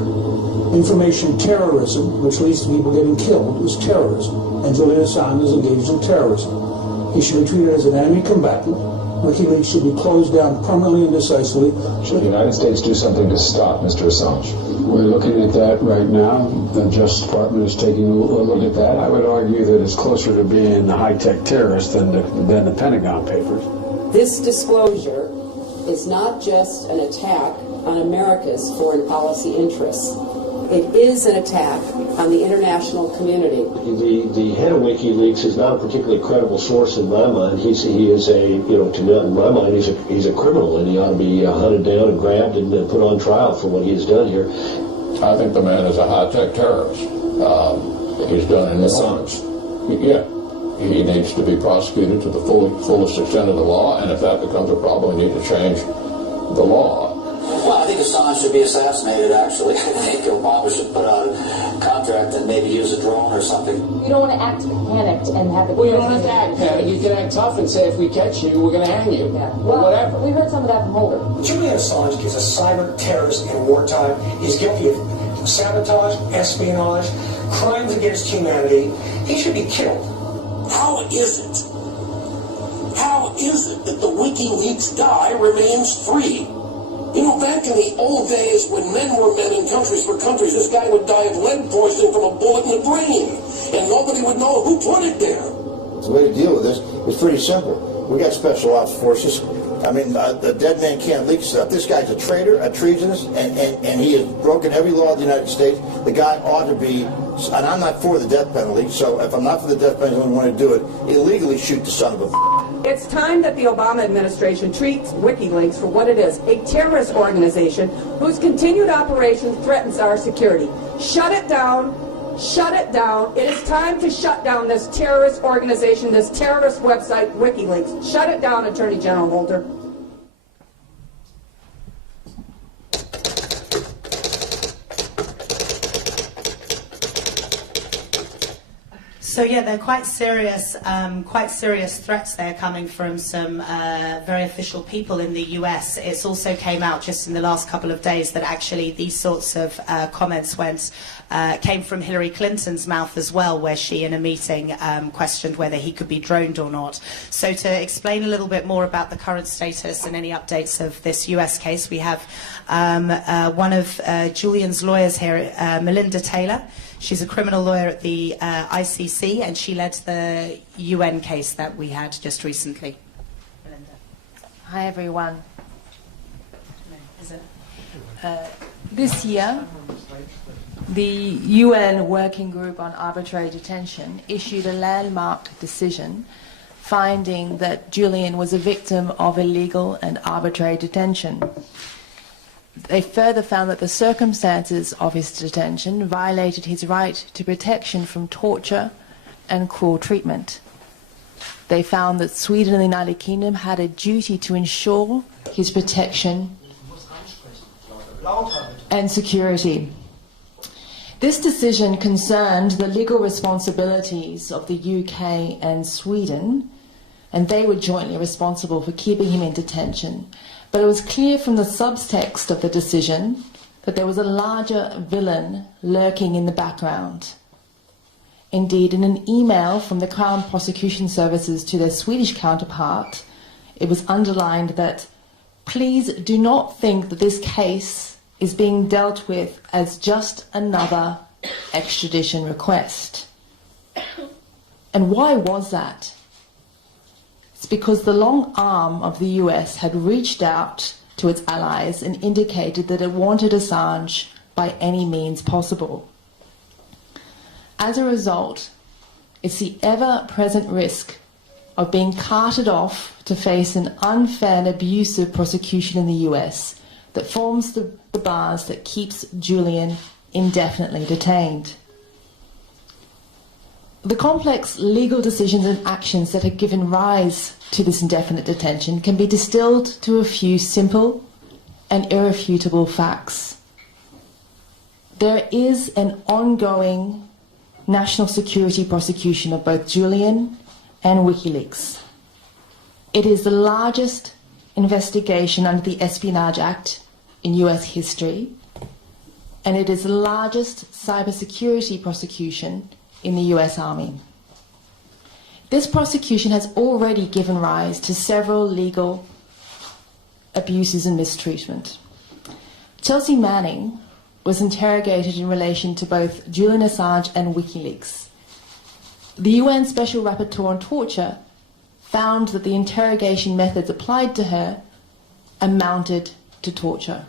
Information terrorism, which leads to people getting killed, is terrorism. And Julian Assange is engaged in terrorism. He should be treated as an enemy combatant. WikiLeaks should be closed down permanently and decisively. Should the United States do something to stop Mr. Assange? We're looking at that right now. The Justice Department is taking a look at that. I would argue that it's closer to being a high-tech terrorist than the Pentagon Papers. This disclosure is not just an attack on America's foreign policy interests. It is an attack on the international community. The head of WikiLeaks is not a particularly credible source in my mind. He is a, in my mind, he's a criminal, and he ought to be hunted down and grabbed and put on trial for what he has done here. I think the man is a high-tech terrorist. He's done an Assange. Yeah. He needs to be prosecuted to the fullest extent of the law, and if that becomes a problem, we need to change the law. Well, I think Assange should be assassinated, actually. I think Obama should put out a contract and maybe use a drone or something. You don't want to act panicked and have the... Well, you don't have to act panicked. You can act tough and say, if we catch you, we're going to hang you. Yeah. Or whatever. We heard some of that from Holder. Julian Assange is a cyber terrorist in wartime. He's guilty of sabotage, espionage, crimes against humanity. He should be killed. How is it that the WikiLeaks guy remains free? You know, back in the old days when men were men in countries for countries, this guy would die of lead poisoning from a bullet in the brain, and nobody would know who put it there. The way to deal with this is pretty simple. We got special ops forces. I mean, a dead man can't leak stuff. This guy's a traitor, a treasonous, and he has broken every law of the United States. The guy ought to be, and I'm not for the death penalty, so if I'm not for the death penalty and want to do it, illegally shoot the son of a... It's time that the Obama administration treats WikiLeaks for what it is, a terrorist organization whose continued operation threatens our security. Shut it down. Shut it down. It is time to shut down this terrorist organization, this terrorist website, WikiLeaks. Shut it down, Attorney General Holder. So yeah, they're quite serious threats there coming from some very official people in the US. It's also came out just in the last couple of days that actually these sorts of comments came from Hillary Clinton's mouth as well, where she in a meeting questioned whether he could be droned or not. So to explain a little bit more about the current status and any updates of this US case, we have one of Julian's lawyers here, Melinda Taylor. She's a criminal lawyer at the ICC, and she led the UN case that we had just recently. Melinda. Hi, everyone. This year, the UN Working Group on Arbitrary Detention issued a landmark decision finding that Julian was a victim of illegal and arbitrary detention. They further found that the circumstances of his detention violated his right to protection from torture and cruel treatment. They found that Sweden and the United Kingdom had a duty to ensure his protection and security. This decision concerned the legal responsibilities of the UK and Sweden, and they were jointly responsible for keeping him in detention. But it was clear from the subtext of the decision that there was a larger villain lurking in the background. Indeed, in an email from the Crown Prosecution Services to their Swedish counterpart, it was underlined that, please do not think that this case is being dealt with as just another extradition request. And why was that? It's because the long arm of the US had reached out to its allies and indicated that it wanted Assange by any means possible. As a result, it's the ever-present risk of being carted off to face an unfair and abusive prosecution in the US that forms the bars that keeps Julian indefinitely detained. The complex legal decisions and actions that have given rise to this indefinite detention can be distilled to a few simple and irrefutable facts. There is an ongoing national security prosecution of both Julian and WikiLeaks. It is the largest investigation under the Espionage Act in US history, and it is the largest cybersecurity prosecution in the US Army. This prosecution has already given rise to several legal abuses and mistreatment. Chelsea Manning was interrogated in relation to both Julian Assange and WikiLeaks. The UN Special Rapporteur on Torture found that the interrogation methods applied to her amounted to torture.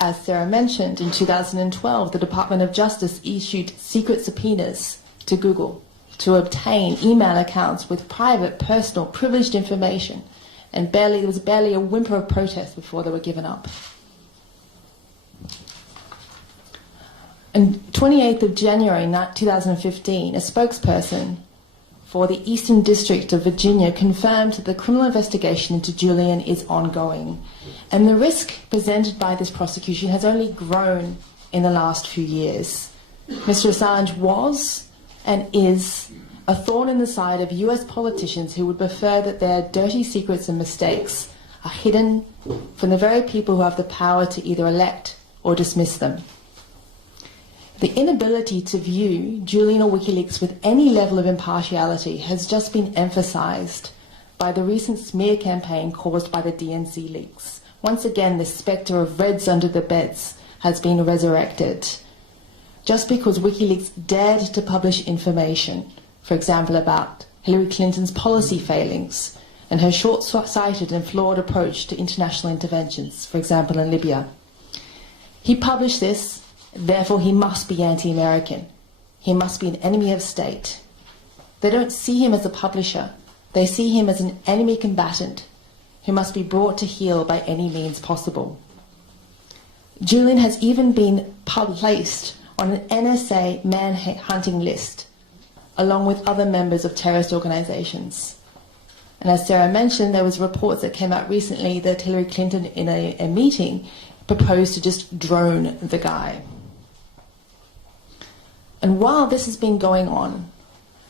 As Sarah mentioned, in 2012, the Department of Justice issued secret subpoenas to Google to obtain email accounts with private, personal, privileged information, and there was barely a whimper of protest before they were given up. On 28th of January 2015, a spokesperson for the Eastern District of Virginia confirmed that the criminal investigation into Julian is ongoing, and the risk presented by this prosecution has only grown in the last few years. Mr. Assange was and is a thorn in the side of US politicians who would prefer that their dirty secrets and mistakes are hidden from the very people who have the power to either elect or dismiss them. The inability to view Julian or WikiLeaks with any level of impartiality has just been emphasized by the recent smear campaign caused by the DNC leaks. Once again, the spectre of Reds under the beds has been resurrected. Just because WikiLeaks dared to publish information, for example, about Hillary Clinton's policy failings and her short-sighted and flawed approach to international interventions, for example, in Libya. He published this, therefore he must be anti-American. He must be an enemy of state. They don't see him as a publisher. They see him as an enemy combatant who must be brought to heel by any means possible. Julian has even been placed on an NSA man-hunting list, along with other members of terrorist organizations. And as Sarah mentioned, there was reports that came out recently that Hillary Clinton, in a meeting, proposed to just drone the guy. And while this has been going on,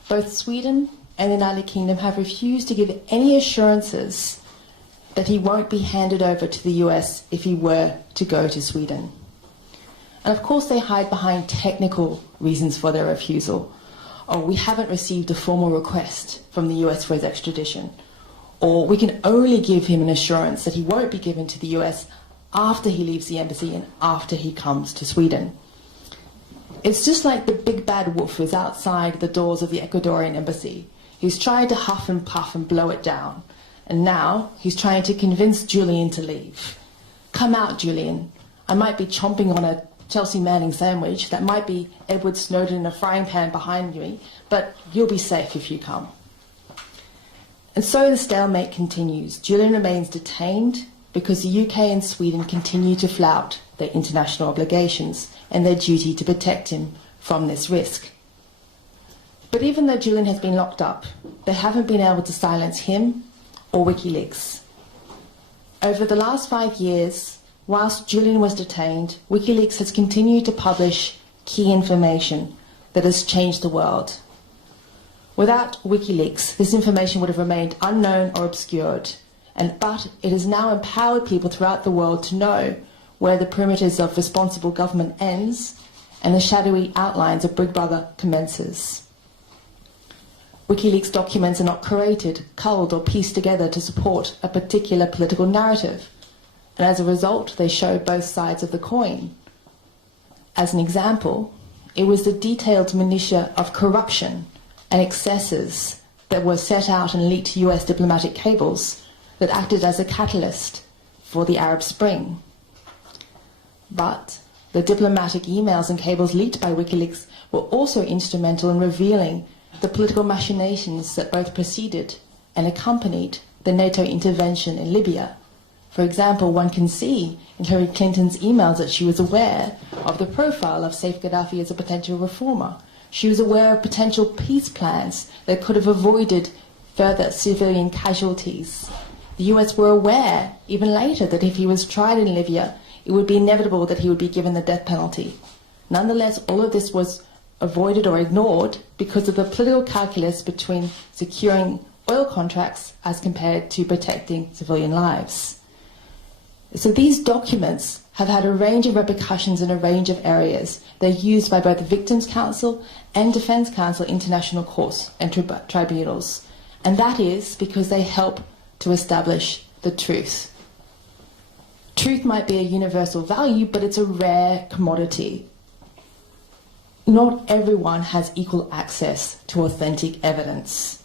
both Sweden and the United Kingdom have refused to give any assurances that he won't be handed over to the US if he were to go to Sweden. And of course they hide behind technical reasons for their refusal. Oh, we haven't received a formal request from the US for his extradition. Or we can only give him an assurance that he won't be given to the US after he leaves the embassy and after he comes to Sweden. It's just like the big bad wolf who's outside the doors of the Ecuadorian embassy. He's trying to huff and puff and blow it down. And now he's trying to convince Julian to leave. Come out, Julian. I might be chomping on a Chelsea Manning sandwich. That might be Edward Snowden in a frying pan behind me, but you'll be safe if you come. And so the stalemate continues. Julian remains detained because the UK and Sweden continue to flout their international obligations and their duty to protect him from this risk. But even though Julian has been locked up, they haven't been able to silence him or WikiLeaks. Over the last 5 years, whilst Julian was detained, WikiLeaks has continued to publish key information that has changed the world. Without WikiLeaks, this information would have remained unknown or obscured, but it has now empowered people throughout the world to know where the perimeters of responsible government ends and the shadowy outlines of Big Brother commences. WikiLeaks documents are not curated, culled or pieced together to support a particular political narrative, and as a result they show both sides of the coin. As an example, it was the detailed minutiae of corruption and excesses that were set out and leaked to US diplomatic cables that acted as a catalyst for the Arab Spring. But the diplomatic emails and cables leaked by WikiLeaks were also instrumental in revealing the political machinations that both preceded and accompanied the NATO intervention in Libya. For example, one can see in Hillary Clinton's emails that she was aware of the profile of Saif Gaddafi as a potential reformer. She was aware of potential peace plans that could have avoided further civilian casualties. The US were aware, even later, that if he was tried in Libya, it would be inevitable that he would be given the death penalty. Nonetheless, all of this was avoided or ignored because of the political calculus between securing oil contracts as compared to protecting civilian lives. So these documents have had a range of repercussions in a range of areas. They're used by both the Victims' Council and Defence Council international courts and tribunals. And that is because they help to establish the truth. Truth might be a universal value, but it's a rare commodity. Not everyone has equal access to authentic evidence.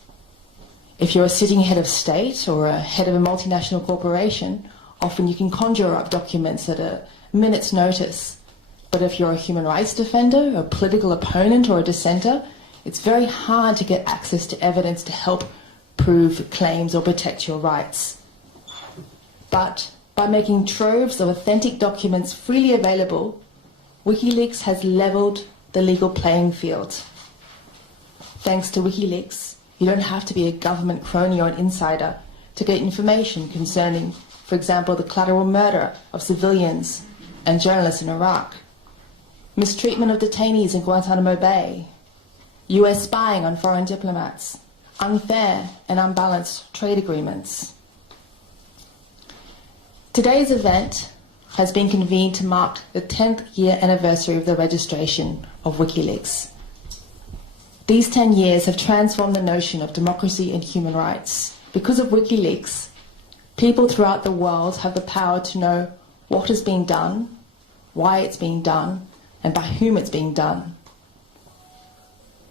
If you're a sitting head of state or a head of a multinational corporation, often you can conjure up documents at a minute's notice. But if you're a human rights defender, a political opponent, or a dissenter, it's very hard to get access to evidence to help prove claims or protect your rights. But by making troves of authentic documents freely available, WikiLeaks has leveled the legal playing field. Thanks to WikiLeaks, you don't have to be a government crony or an insider to get information concerning, for example, the collateral murder of civilians and journalists in Iraq, mistreatment of detainees in Guantanamo Bay, US spying on foreign diplomats, unfair and unbalanced trade agreements. Today's event has been convened to mark the 10th year anniversary of the registration of WikiLeaks. These 10 years have transformed the notion of democracy and human rights. Because of WikiLeaks, people throughout the world have the power to know what has been done, why it's being done, and by whom it's being done.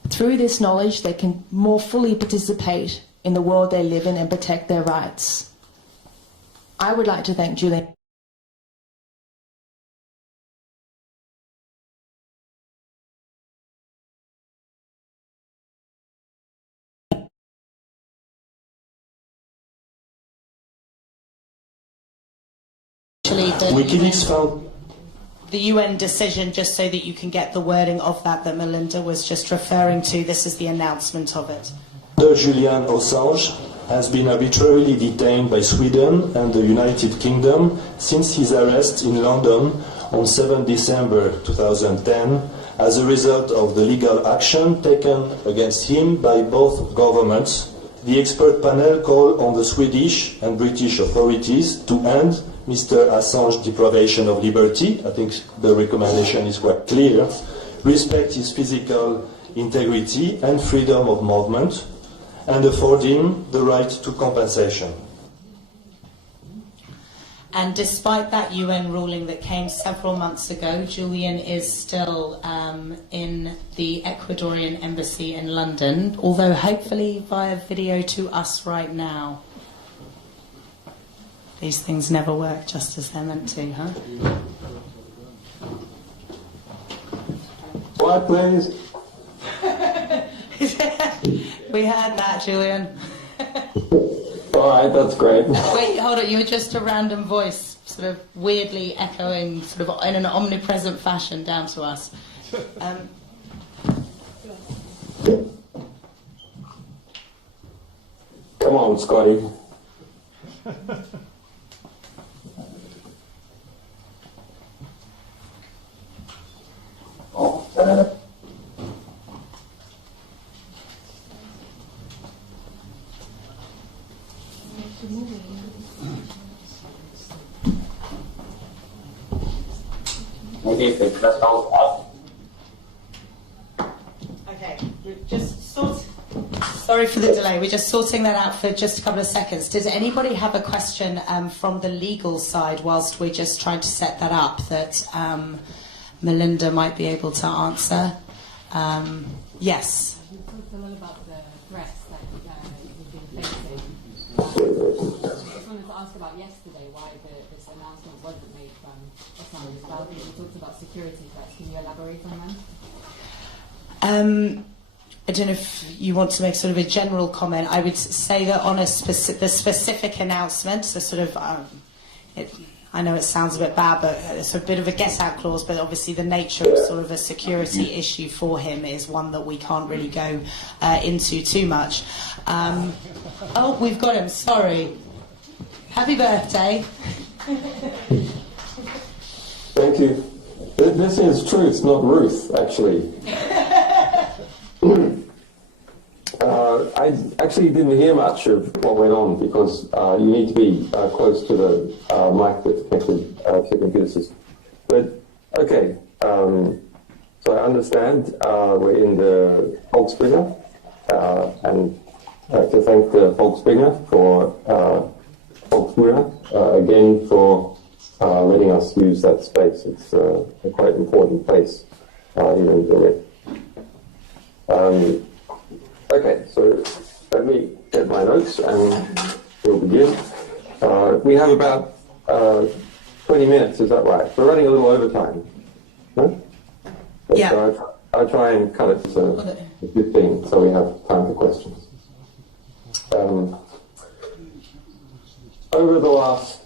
Through this knowledge, they can more fully participate in the world they live in and protect their rights. I would like to thank Julian. WikiLeaks found the UN decision, just so that you can get the wording of that Melinda was just referring to. This is the announcement of it. Julian Assange has been arbitrarily detained by Sweden and the United Kingdom since his arrest in London on 7 December 2010 as a result of the legal action taken against him by both governments. The expert panel called on the Swedish and British authorities to end Mr. Assange's deprivation of liberty. I think the recommendation is quite clear. Respect his physical integrity and freedom of movement, and afford him the right to compensation. And despite that UN ruling that came several months ago, Julian is still in the Ecuadorian embassy in London, although hopefully via video to us right now. These things never work just as they're meant to, huh? What, please? We heard that, Julian. All right, that's great. Wait, hold on. You were just a random voice, sort of weirdly echoing, sort of in an omnipresent fashion down to us. Come on, Scotty. Okay, we're just sorry for the delay. We're just sorting that out for just a couple of seconds. Does anybody have a question from the legal side whilst we're just trying to set that up that Melinda might be able to answer? Yes. You talked a lot about the threats that you've been facing. I just wanted to ask about yesterday why this announcement wasn't made from Assange's balcony. You talked about security threats. Can you elaborate on that? I don't know if you want to make sort of a general comment. I would say that on the specific announcement, so sort of, I know it sounds a bit bad, but it's a bit of a get-out clause, but obviously the nature of sort of a security issue for him is one that we can't really go into too much. Oh, we've got him, sorry. Happy birthday. Thank you. This is Truth, not Ruth, actually. I actually didn't hear much of what went on because you need to be close to the mic that's connected to the computer system. But, okay, so I understand we're in the Volksbringer, and to thank the Volksbringer for again for letting us use that space. It's a quite important place here in Berlin. Okay, so let me get my notes and we'll begin. We have about 20 minutes, is that right? We're running a little overtime. No? Yeah. So I'll try and cut it to 15 so we have time for questions. Over the last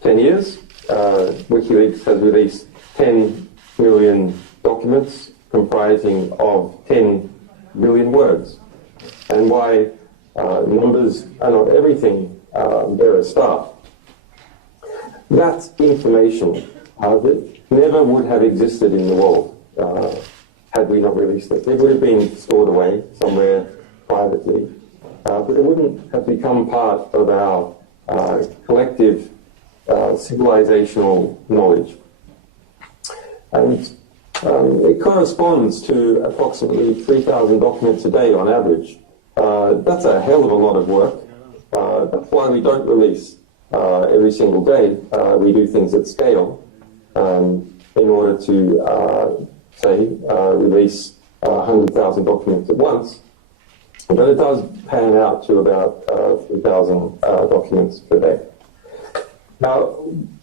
10 years, WikiLeaks has released 10 million documents comprising of 10 million words. And why numbers are not everything, they're a start. That information that never would have existed in the world had we not released it. It would have been stored away somewhere privately, but it wouldn't have become part of our collective civilizational knowledge. And it corresponds to approximately 3,000 documents a day on average. That's a hell of a lot of work. That's why we don't release every single day. We do things at scale in order to, say, release 100,000 documents at once. But it does pan out to about 3,000 documents per day. Now,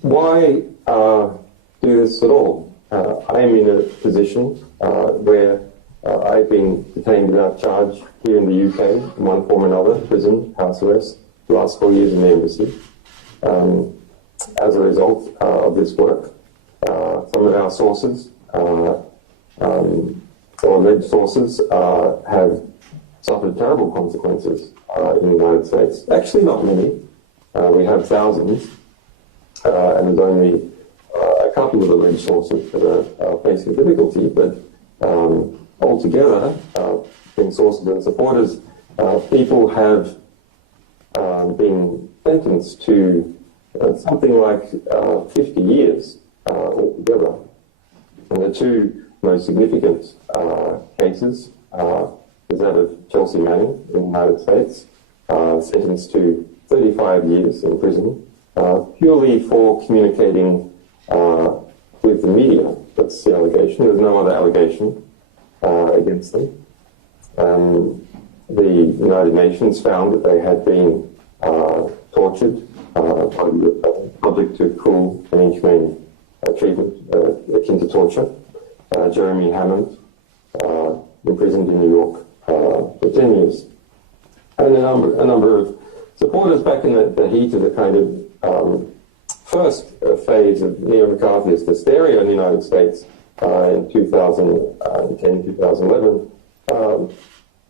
why do this at all? I am in a position where I've been detained without charge here in the UK in one form or another, prison, house arrest, the last 4 years in the embassy. As a result of this work, some of our sources, or alleged sources, have suffered terrible consequences in the United States. Actually, not many. We have thousands, and there's only a couple of alleged sources that are facing difficulty, but altogether, between sources and supporters, people have been sentenced to something like 50 years altogether. And the two most significant cases is that of Chelsea Manning in the United States, sentenced to 35 years in prison, purely for communicating with the media. That's the allegation. There's no other allegation against them. The United Nations found that they had been tortured by the subject to cruel and inhumane treatment akin to torture. Jeremy Hammond, imprisoned in New York for 10 years. And a number of supporters back in the heat of the kind of first phase of neo-McCarthyist hysteria in the United States in 2010, 2011,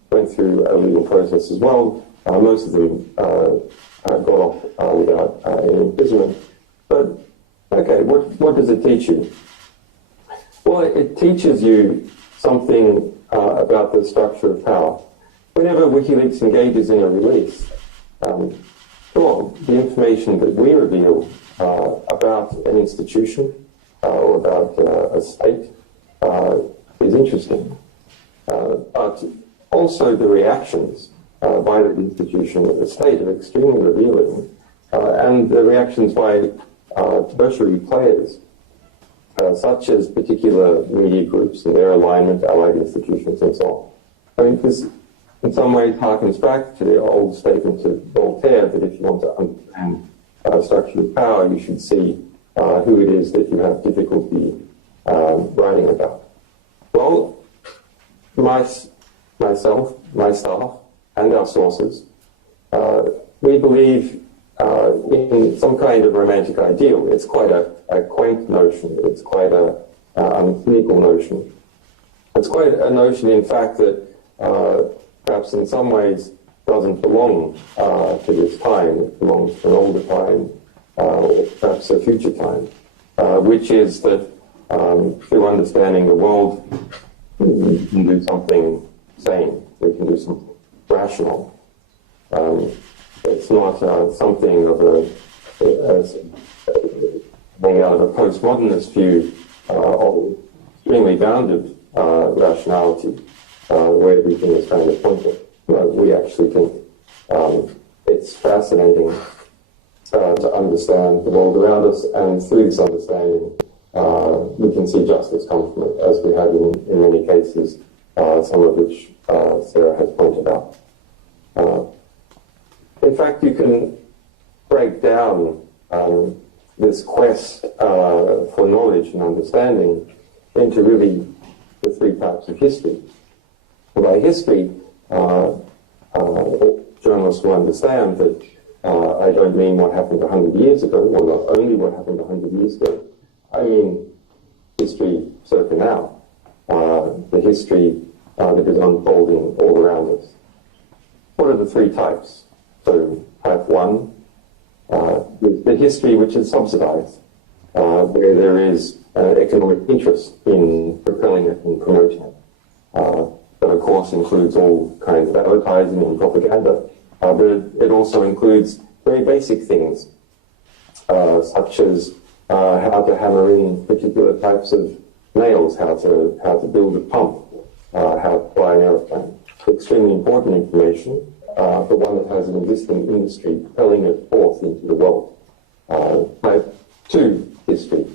went through a legal process as well. Most of them got off without any imprisonment. But, okay, what does it teach you? Well, it teaches you something about the structure of power. Whenever WikiLeaks engages in a release, sure, the information that we reveal about an institution or about a state is interesting. But also the reactions by the institution or the state are extremely revealing. And the reactions by tertiary players, such as particular media groups and their alignment, allied institutions and so on. I mean, this in some ways harkens back to the old statement of Voltaire that if you want to understand structure of power, you should see who it is that you have difficulty writing about. Well, myself, my staff, and our sources, we believe in some kind of romantic ideal. It's quite a quaint notion. It's quite a cynical notion. It's quite a notion, in fact, that perhaps in some ways doesn't belong to this time. It belongs to an older time, or perhaps a future time, which is that through understanding the world, we can do something sane. We can do something rational. It's not something of coming out of a postmodernist view of extremely bounded rationality, where everything is kind of pointed. We actually think it's fascinating to understand the world around us, and through this understanding, we can see justice come from it, as we have in many cases, some of which Sarah has pointed out. In fact, you can break down this quest for knowledge and understanding into really the three types of history. By history, journalists will understand that I don't mean what happened 100 years ago, or not only what happened 100 years ago. I mean history circa now, the history that is unfolding all around us. What are the three types? So type 1 is the history which is subsidized, where there is economic interest in propelling it and promoting it. That, of course, includes all kinds of advertising and propaganda, but it also includes very basic things, such as how to hammer in particular types of nails, how to build a pump, how to fly an aeroplane. Extremely important information, but one that has an existing industry propelling it forth into the world. Type 2 history.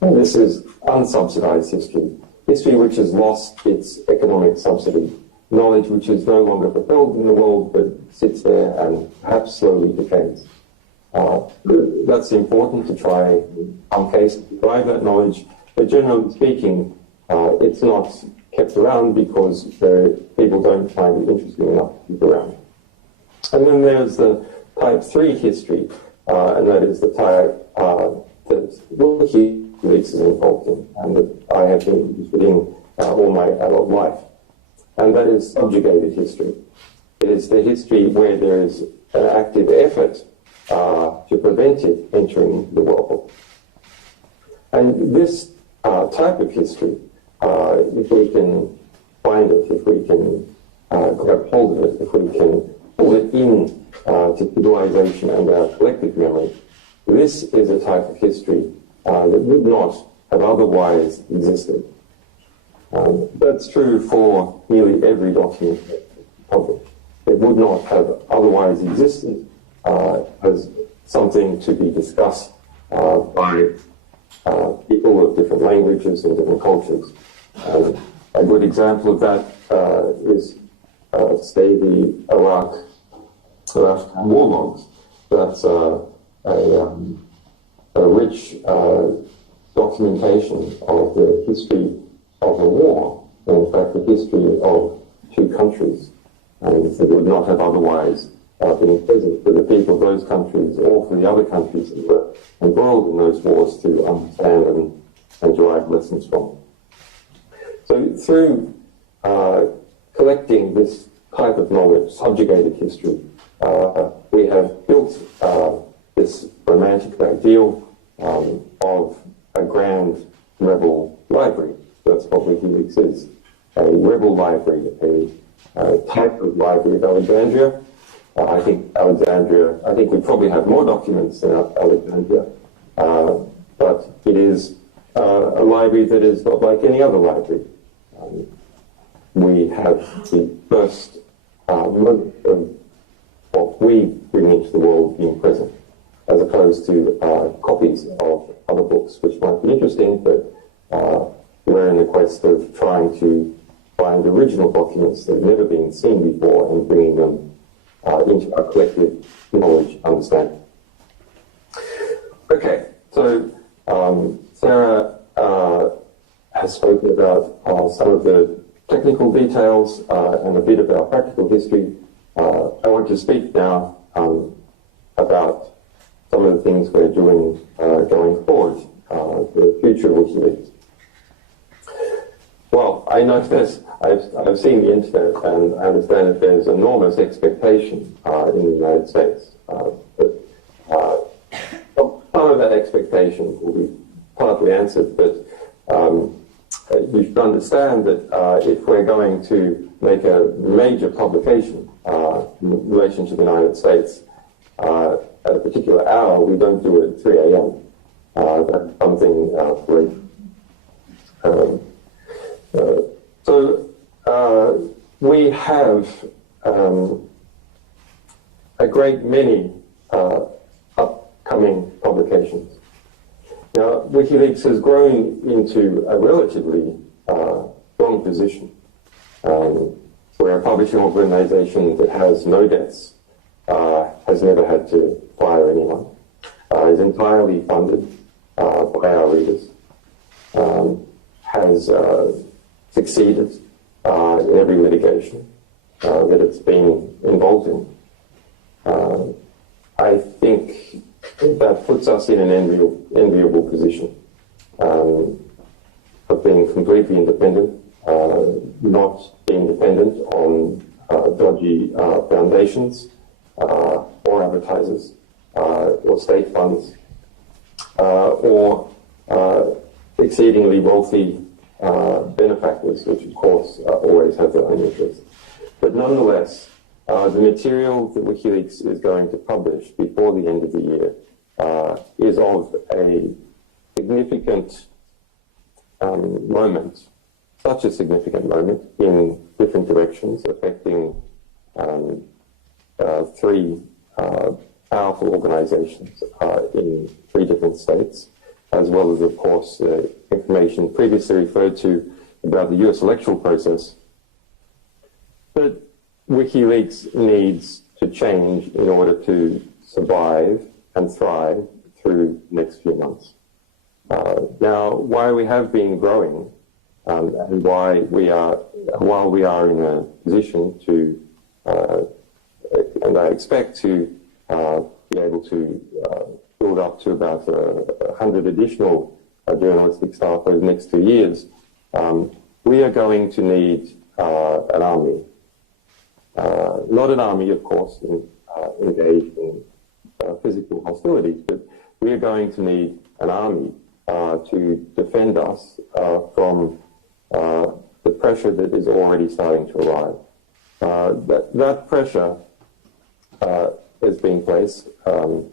And this is unsubsidized history. History which has lost its economic subsidy. Knowledge which is no longer propelled in the world, but sits there and perhaps slowly decays. That's important to try, in some cases, to drive that knowledge, but generally speaking, it's not kept around because people don't find it interesting enough to keep around. And then there's the type 3 history, and that is the type that WikiLeaks is involved in, and that I have been interested in all my adult life. And that is subjugated history. It is the history where there is an active effort to prevent it entering the world. And this type of history, if we can find it, if we can grab hold of it, if we can pull it in to civilization and our collective memory, this is a type of history that would not have otherwise existed. That's true for nearly every document published. It would not have otherwise existed as something to be discussed by people of different languages and different cultures. A good example of that is, say, the Iraq war logs. That's a rich documentation of the history of a war, and in fact the history of two countries, and it would not have otherwise been present for the people of those countries or for the other countries that were embroiled in those wars to understand and derive lessons from. So through collecting this type of knowledge, subjugated history, we have built this romantic ideal of a grand rebel library. That's what WikiLeaks is. A rebel library, a type of library of Alexandria. I think we probably have more documents than Alexandria, but it is a library that is not like any other library. We have the first moment of what we bring into the world being present, as opposed to copies of other books, which might be interesting, but we're in the quest of trying to find original documents that have never been seen before and bringing them into our collective knowledge understanding. Okay, so Sarah has spoken about some of the technical details and a bit about practical history. I want to speak now about some of the things we're doing going forward, the future of WikiLeaks. Well, I know this. I've seen the internet, and I understand that there's enormous expectation in the United States. Some of that expectation will be partly answered, but you should understand that if we're going to make a major publication in relation to the United States at a particular hour, we don't do it at 3 a.m. That's something great. So we have a great many upcoming publications. Now, WikiLeaks has grown into a relatively strong position. We're a publishing organization that has no debts, has never had to fire anyone, is entirely funded by our readers, has succeeded in every litigation that it's been involved in. I think that puts us in an enviable position of being completely independent, not being dependent on dodgy foundations or advertisers or state funds or exceedingly wealthy benefactors, which of course always have their own interests. But nonetheless, the material that WikiLeaks is going to publish before the end of the year is of a significant moment, such a significant moment in different directions, affecting three powerful organizations in 3 different states, as well as, of course, information previously referred to about the US electoral process. But WikiLeaks needs to change in order to survive and thrive through the next few months. Now, why we have been growing and while we are in a position to, and I expect to be able to build up to about 100 additional journalistic staff over the next 2 years, we are going to need an army. Not an army, of course, engaged in physical hostilities, but we are going to need an army to defend us from the pressure that is already starting to arrive. That pressure is being placed on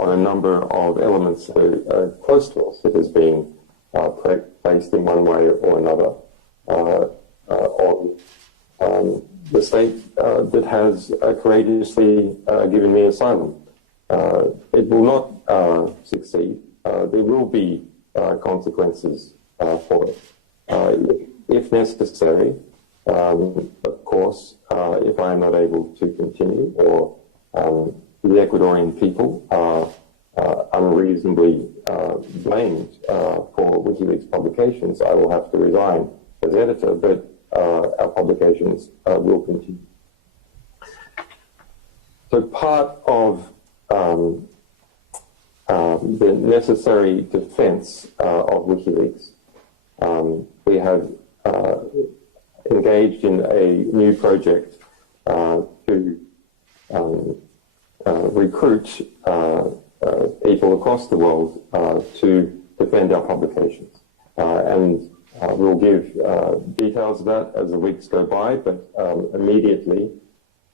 a number of elements that are close to us. It is being placed in one way or another on the state that has courageously given me asylum. It will not succeed. There will be consequences for it. If necessary, of course, if I am not able to continue or the Ecuadorian people are unreasonably blamed for WikiLeaks publications, I will have to resign as editor, but our publications will continue. So part of the necessary defense of WikiLeaks, we have engaged in a new project to recruit people across the world to defend our publications. And we'll give details of that as the weeks go by, but immediately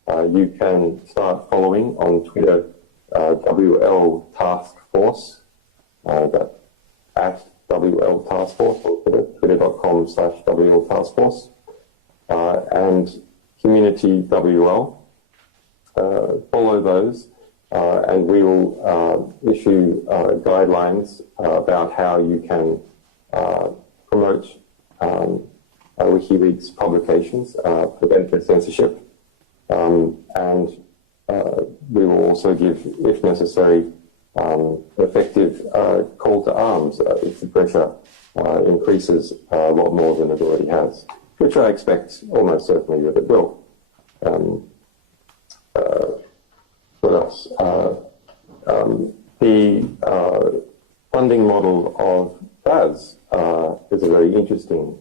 you can start following on Twitter WL Task Force, that at WL Task Force, or twitter.com/WL Task Force, and Community WL. Follow those, and we will issue guidelines about how you can promote WikiLeaks publications, prevent their censorship, and we will also give, if necessary, effective call to arms if the pressure increases a lot more than it already has, which I expect almost certainly that it will. What else? The funding model of FAS is a very interesting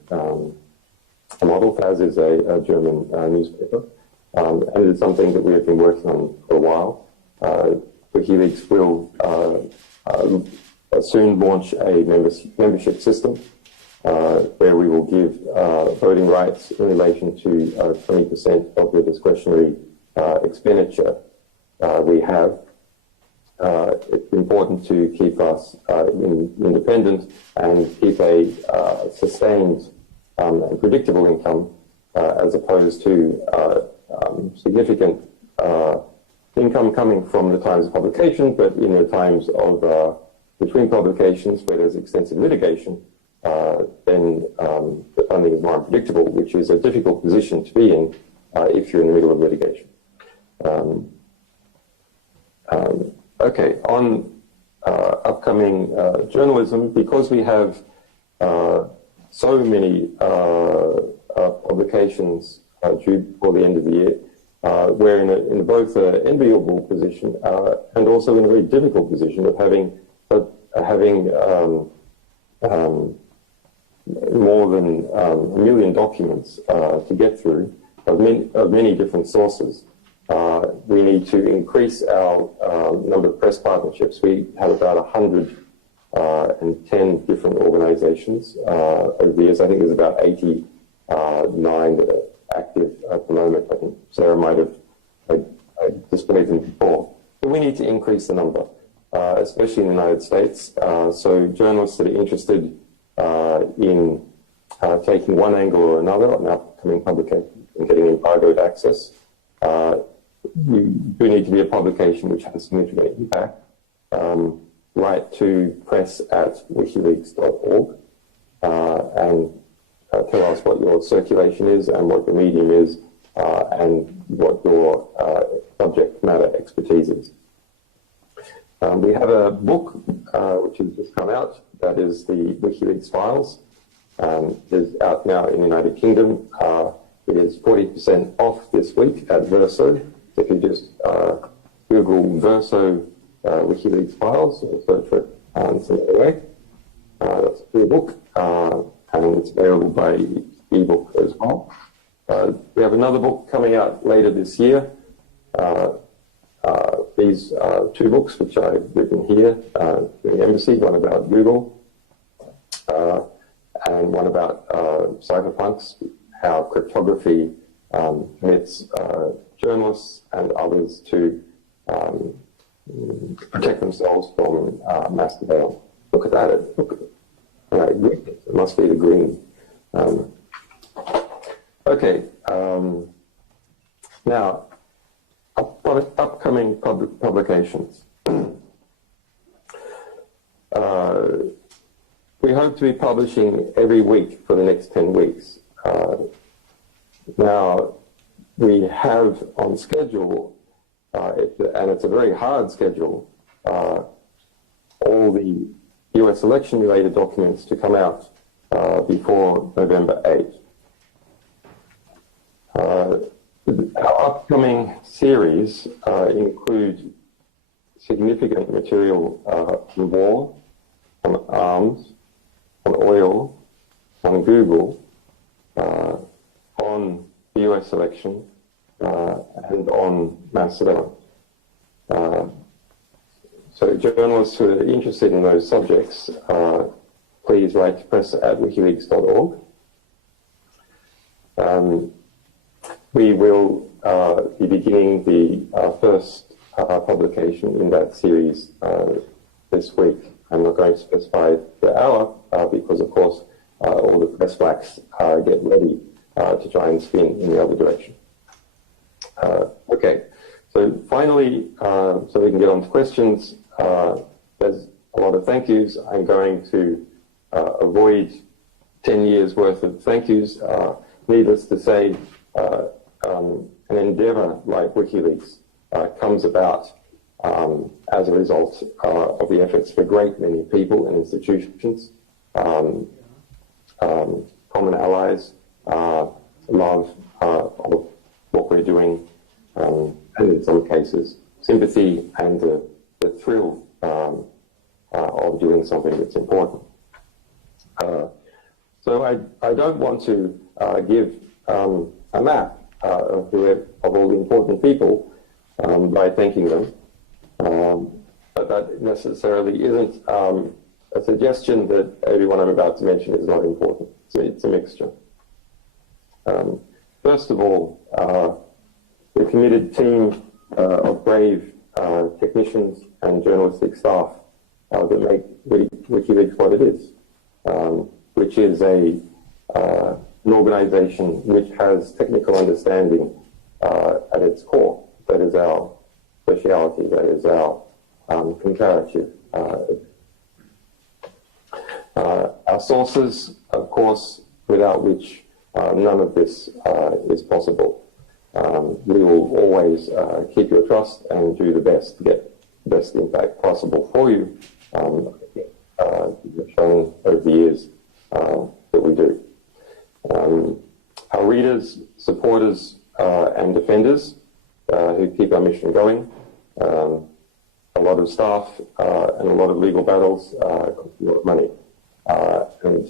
model. FAS is a German newspaper, and it is something that we have been working on for a while. WikiLeaks will soon launch a membership system where we will give voting rights in relation to 20% of the discretionary expenditure we have. It's important to keep us independent and keep a sustained and predictable income as opposed to significant income coming from the times of publication, but in the times of between publications where there's extensive litigation, then the funding is more unpredictable, which is a difficult position to be in if you're in the middle of litigation. Okay, on upcoming journalism, because we have so many publications due before the end of the year, we're in both an enviable position and also in a very difficult position of having more than 1 million documents to get through of many different sources. We need to increase our number of press partnerships. We have about 110 different organizations over the years. I think there's about 89 that are active at the moment. I think Sarah might have displayed them before. But we need to increase the number, especially in the United States. So journalists that are interested in taking one angle or another on upcoming publication and getting embargoed access, we do need to be a publication which has significant impact. Write to press@wikileaks.org and tell us what your circulation is and what your medium is and what your subject matter expertise is. We have a book which has just come out, that is the WikiLeaks Files. It is out now in the United Kingdom. It is 40% off this week at Verso. If you just Google Verso WikiLeaks Files or search for it some other way, that's a free book, and it's available by ebook as well. We have another book coming out later this year. These two books, which I've written here in the embassy, one about Google and one about cypherpunks, how cryptography permits journalists and others to protect themselves from mass surveillance. Look at that. It must be the green. Okay. Now, upcoming publications. We hope to be publishing every week for the next 10 weeks. Now, we have on schedule, and it's a very hard schedule, all the US election-related documents to come out before November 8th. Our upcoming series include significant material on war, on arms, on oil, on Google, on the US election, and on mass surveillance. So journalists who are interested in those subjects, please write to press@wikileaks.org. We will be beginning the first publication in that series this week. I'm not going to specify the hour because, of course, all the press whacks get ready to try and spin in the other direction. Okay, so finally, so we can get on to questions, there's a lot of thank yous. I'm going to avoid 10 years worth of thank yous. Needless to say, an endeavor like WikiLeaks comes about as a result of the efforts of a great many people and institutions, common allies, love of what we're doing, and in some cases, sympathy and the thrill of doing something that's important. So I don't want to give a map of all the important people by thanking them. but that necessarily isn't a suggestion that everyone I'm about to mention is not important. So it's a mixture. First of all, the committed team of brave technicians and journalistic staff that make WikiLeaks what it is, which is an organization which has technical understanding at its core. That is our speciality, that is our comparative. Our sources, of course, without which none of this is possible. We will always keep your trust and do the best to get the best impact possible for you. We've shown over the years that we do. Our readers, supporters, and defenders who keep our mission going. A lot of staff and a lot of legal battles cost a lot of money. And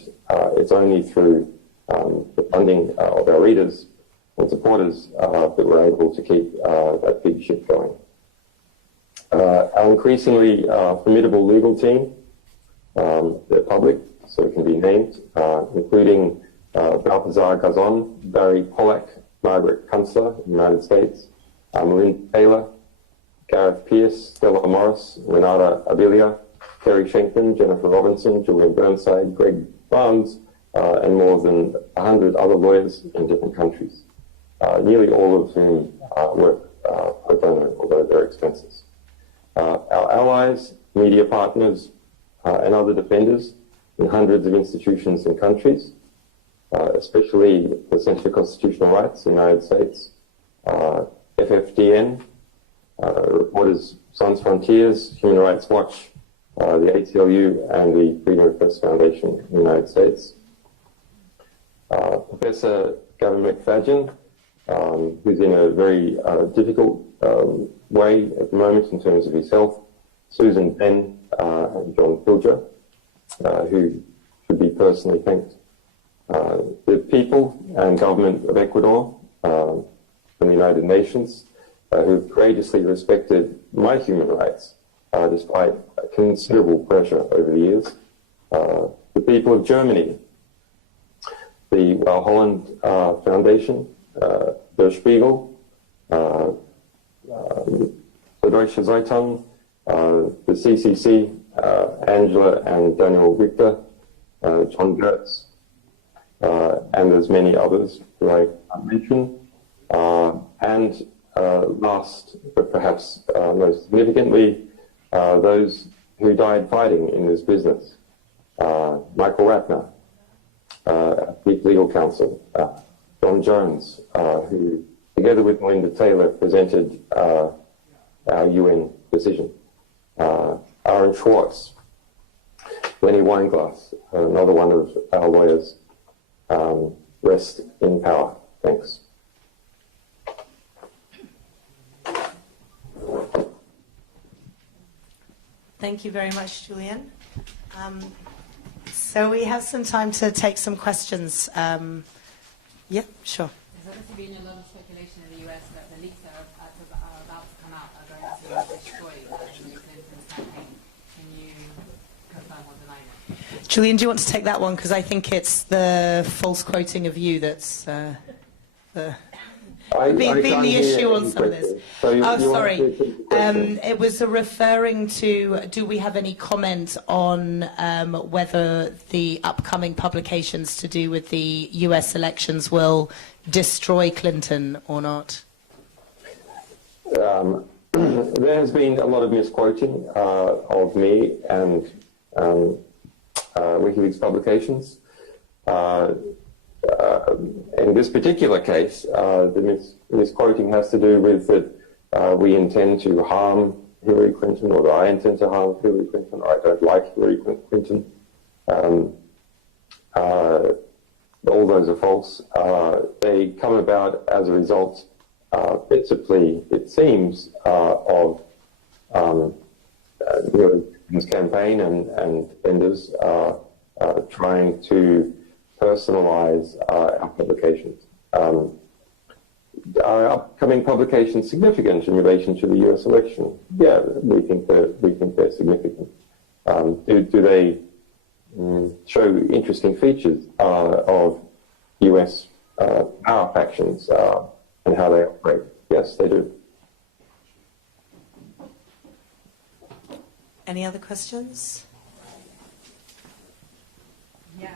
it's only through the funding of our readers and supporters that we're able to keep that big ship going. Our increasingly formidable legal team, they're public, so it can be named, including Balthazar Gazon, Barry Pollack, Margaret Kunstler in the United States, Maureen Taylor, Gareth Pierce, Stella Morris, Renata Abilia, Kerry Schenkman, Jennifer Robinson, Julian Burnside, Greg Barnes, and more than 100 other lawyers in different countries, nearly all of whom work pro bono, although they're expenses. Our allies, media partners, and other defenders in hundreds of institutions and countries, especially the Center for Constitutional Rights in the United States, FFDN, Reporters Sans Frontiers, Human Rights Watch, the ACLU, and the Freedom of Press Foundation in the United States. Professor Gavin McFadgen, who's in a very difficult way at the moment in terms of his health, Susan Penn, and John Pilger, who should be personally thanked. The people and government of Ecuador, from the United Nations, who've courageously respected my human rights despite considerable pressure over the years. The people of Germany, the Holland Foundation, Der Spiegel, the Deutsche Zeitung, the CCC, Angela and Daniel Richter, John Gertz, and there's many others who I can't mention. And last, but perhaps most significantly, those who died fighting in this business. Michael Ratner, Chief Legal Counsel, John Jones, who, together with Melinda Taylor, presented our UN decision. Aaron Schwartz, Lenny Weinglass, another one of our lawyers. Rest in power. Thanks. Thank you very much, Julian. So we have some time to take some questions. Yeah, sure. There's obviously been a lot of speculation in the US that the leaks that are about to come out are going to destroy Hillary Clinton's campaign. Can you confirm or deny that? Julian, do you want to take that one? Because I think it's the false quoting of you that's been the issue on some of this. So sorry. It was referring to, do we have any comment on whether the upcoming publications to do with the US elections will destroy Clinton or not? There has been a lot of misquoting of me and WikiLeaks publications. In this particular case, the misquoting has to do with that we intend to harm Hillary Clinton, or that I intend to harm Hillary Clinton, or I don't like Hillary Clinton. All those are false. They come about as a result, principally, it seems, of Hillary Clinton's campaign and defenders trying to personalize our publications. Are upcoming publications significant in relation to the U.S. election? Yeah, we think they're significant. Do they show interesting features of U.S. power factions and how they operate? Yes, they do. Any other questions? Yeah,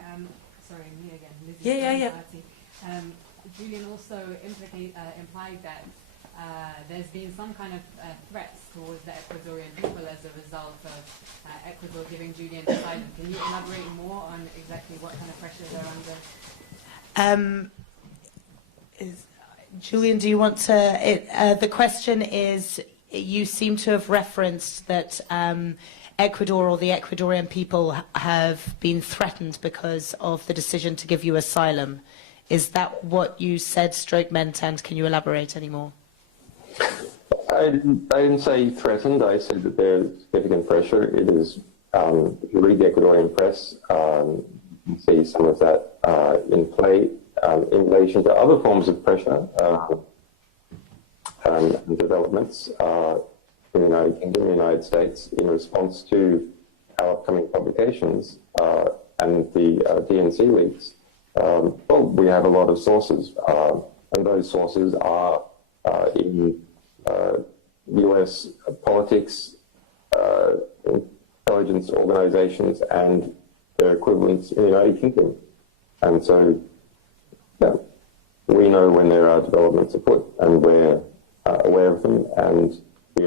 sorry, me again. Yeah. Julian also implied that there's been some kind of threats towards the Ecuadorian people as a result of Ecuador giving Julian asylum. Can you elaborate more on exactly what kind of pressure they're under? Julian, do you want to? The question is, you seem to have referenced that Ecuador or the Ecuadorian people have been threatened because of the decision to give you asylum. Is that what you said, stroke meant, and can you elaborate any more? I didn't say threatened. I said that there's significant pressure. It is, if you read the Ecuadorian press, you can see some of that in play in relation to other forms of pressure and developments in the United Kingdom, the United States, in response to our upcoming publications and the DNC leaks. Well, we have a lot of sources, and those sources are in US politics, intelligence organizations, and their equivalents in the United Kingdom. And so, yeah, we know when there are developments afoot, and we're aware of them, and we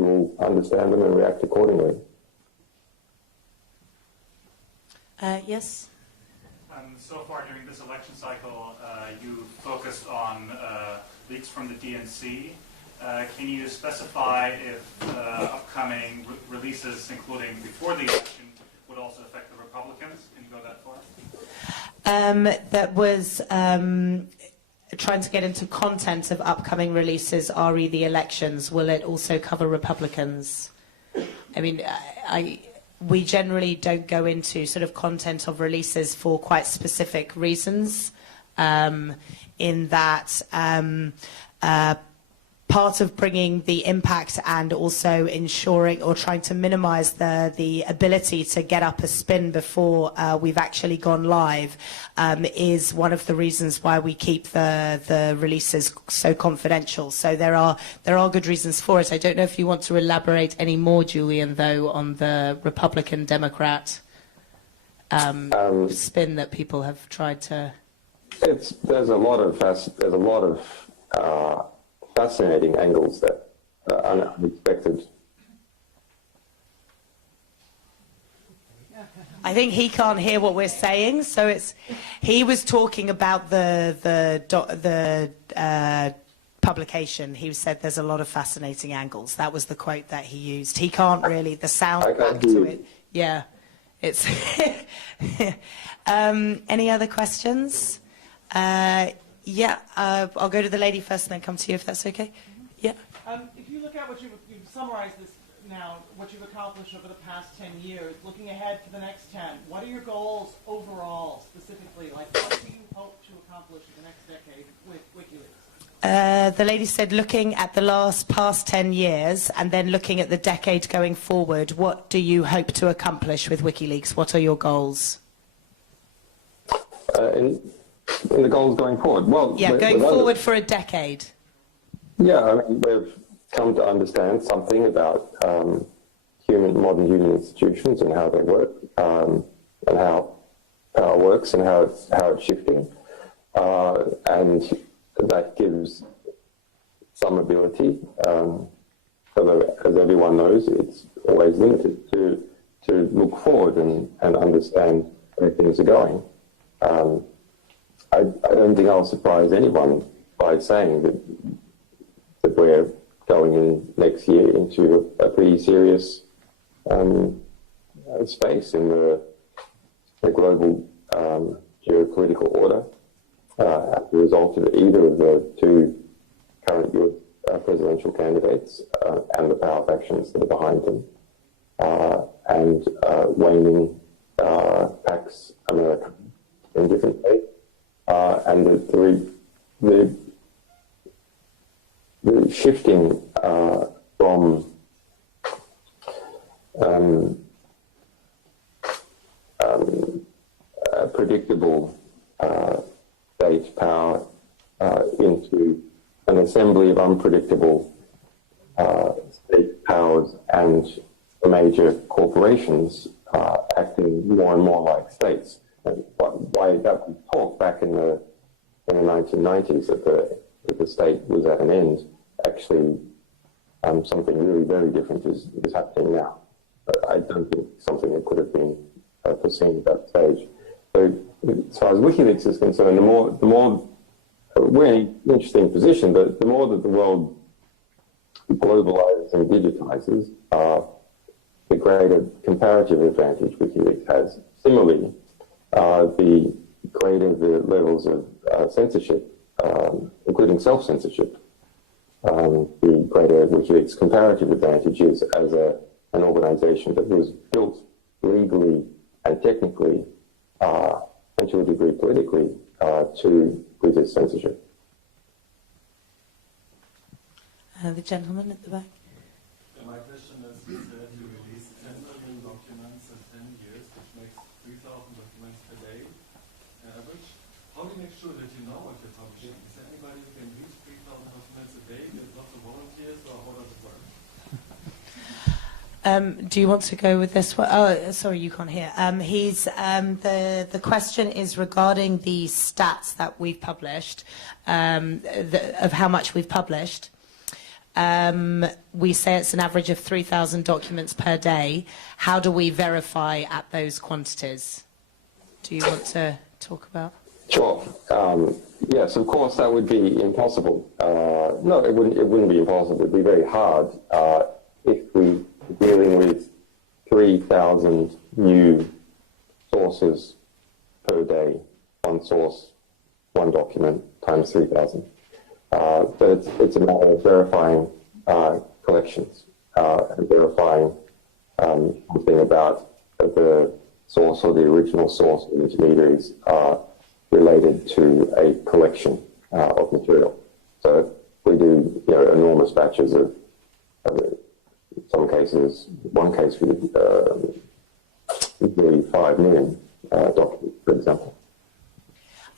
will understand them and react accordingly. Yes? So far during this election cycle, you focused on leaks from the DNC. Can you specify if upcoming releases, including before the election, would also affect the Republicans? Can you go that far? That was trying to get into content of upcoming releases, re the elections. Will it also cover Republicans? I mean, we generally don't go into sort of content of releases for quite specific reasons, in that part of bringing the impact and also ensuring or trying to minimize the ability to get up a spin before we've actually gone live is one of the reasons why we keep the releases so confidential. So there are good reasons for it. I don't know if you want to elaborate any more, Julian, though, on the Republican-Democrat spin that people have tried to. There's a lot of fascinating angles that are unexpected. I think he can't hear what we're saying, so he was talking about the publication. He said there's a lot of fascinating angles. That was the quote that he used. He can't really, the sound back to it. Yeah, it's. Any other questions? Yeah, I'll go to the lady first and then come to you if that's okay. Yeah. If you look at what you've summarized this now, what you've accomplished over the past 10 years, looking ahead for the next 10, what are your goals overall, specifically? Like, what do you hope to accomplish in the next decade with WikiLeaks? The lady said looking at the past 10 years and then looking at the decade going forward, what do you hope to accomplish with WikiLeaks? What are your goals? In the goals going forward? Well, yeah, going forward for a decade. Yeah, I mean, we've come to understand something about modern human institutions and how they work, and how power works and how it's shifting, and that gives some ability. Although, as everyone knows, it's always limited to look forward and understand where things are going. I don't think I'll surprise anyone by saying that we're going in next year into a pretty serious space in the global geopolitical order as a result of either of the two current US presidential candidates and the power factions that are behind them, and waning Pax America in different ways. And the shifting from predictable state power into an assembly of unpredictable state powers and major corporations acting more and more like states. And why that was talk back in the 1990s that the state was at an end, actually something really very different is happening now. I don't think something that could have been foreseen at that stage. So as far as WikiLeaks is concerned, the more we're in an interesting position, but the more that the world globalizes and digitizes, the greater comparative advantage WikiLeaks has. Similarly, the greater the levels of censorship, including self-censorship, the greater WikiLeaks' comparative advantage is as an organization that was built legally and technically, and to a degree politically, to resist censorship. The gentleman at the back. My question is, you said you released 10 million documents in 10 years, which makes 3,000 documents per day average. How do you make sure that you know what you're publishing? Is there anybody who can read 3,000 documents a day? There's lots of volunteers, or how does it work? Do you want to go with this one? Oh, sorry, you can't hear. The question is regarding the stats that we've published, of how much we've published. We say it's an average of 3,000 documents per day. How do we verify at those quantities? Do you want to talk about? Sure. Yes, of course, that would be impossible. No, it wouldn't be impossible. It would be very hard if we were dealing with 3,000 new sources per day. One source, one document, times 3,000. But it's a matter of verifying collections and verifying something about the source or the original source of intermediaries related to a collection of material. So we do enormous batches of some cases. One case we did nearly 5 million documents, for example.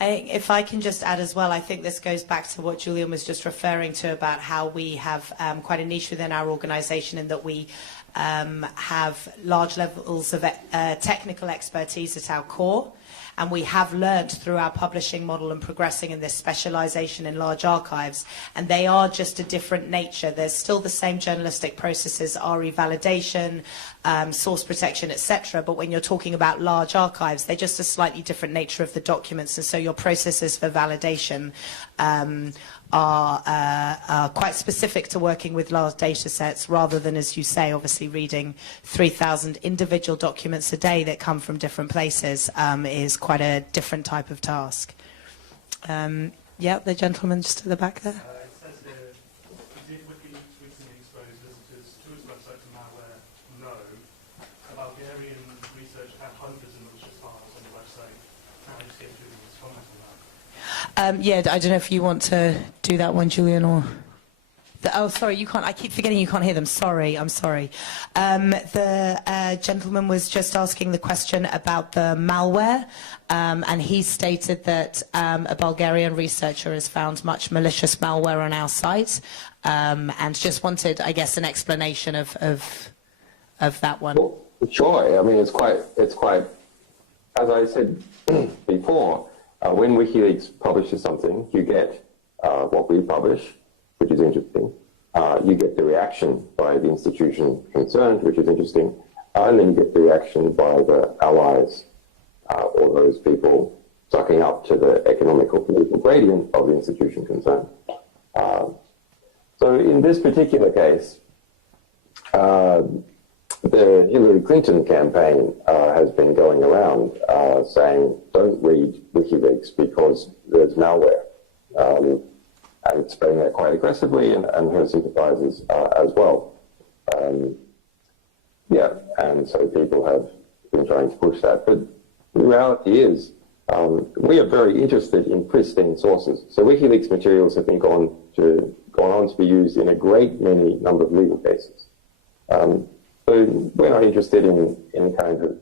If I can just add as well, I think this goes back to what Julian was just referring to about how we have quite a niche within our organisation in that we have large levels of technical expertise at our core. And we have learned through our publishing model and progressing in this specialisation in large archives, and they are just a different nature. There's still the same journalistic processes, RE validation, source protection, etc. But when you're talking about large archives, they're just a slightly different nature of the documents, and so your processes for validation are quite specific to working with large data sets rather than, as you say, obviously reading 3,000 individual documents a day that come from different places is quite a different type of task. Yeah, the gentleman just at the back there. It says here, did WikiLeaks recently expose visitors to its website to malware? No. A Bulgarian researcher had hundreds of malicious files on the website. How do you get through this comment on that? Yeah, I don't know if you want to do that one, Julian, or... Oh, sorry, you can't. I keep forgetting you can't hear them. Sorry, I'm sorry. The gentleman was just asking the question about the malware, and he stated that a Bulgarian researcher has found much malicious malware on our site, and just wanted, I guess, an explanation of that one. Well, sure. I mean, it's quite. As I said before, when WikiLeaks publishes something, you get what we publish, which is interesting. You get the reaction by the institution concerned, which is interesting. And then you get the reaction by the allies or those people sucking up to the economic or political gradient of the institution concerned. So in this particular case, the Hillary Clinton campaign has been going around saying, don't read WikiLeaks because there's malware. And spreading that quite aggressively, and her sympathizers as well. Yeah, and so people have been trying to push that. But the reality is, we are very interested in pristine sources. So WikiLeaks materials have been gone gone on to be used in a great many number of legal cases. So we're not interested in kind of,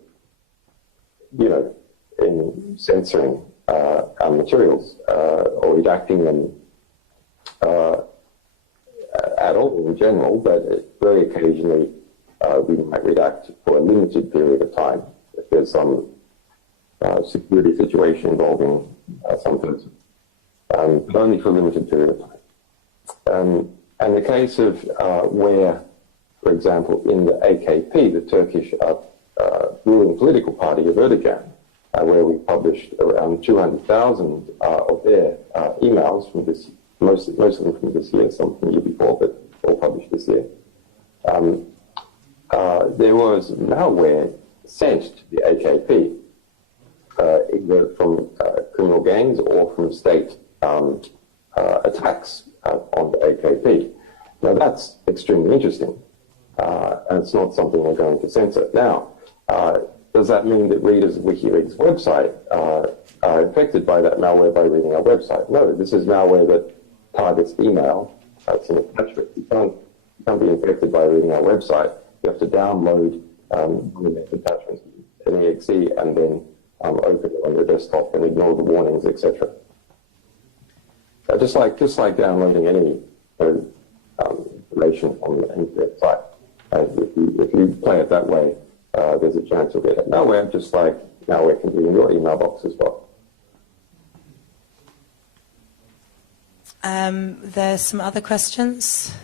in censoring our materials or redacting them at all in general, but very occasionally we might redact for a limited period of time if there's some security situation involving some person, but only for a limited period of time. And the case of where, for example, in the AKP, the Turkish ruling political party of Erdogan, where we published around 200,000 of their emails from this, most of them from this year, some from the year before, but all published this year. There was malware sent to the AKP, either from criminal gangs or from state attacks on the AKP. Now that's extremely interesting, and it's not something we're going to censor. Now, does that mean that readers of WikiLeaks' website are infected by that malware by reading our website? No, this is malware that targets email. That's an attachment. You can't be infected by reading our website. You have to download one of the attachments, an exe, and then open it on your desktop and ignore the warnings, etc. Just like downloading any information on the internet site. If you play it that way, there's a chance you'll get it. Malware, just like malware can be in your email box as well. There's some other questions.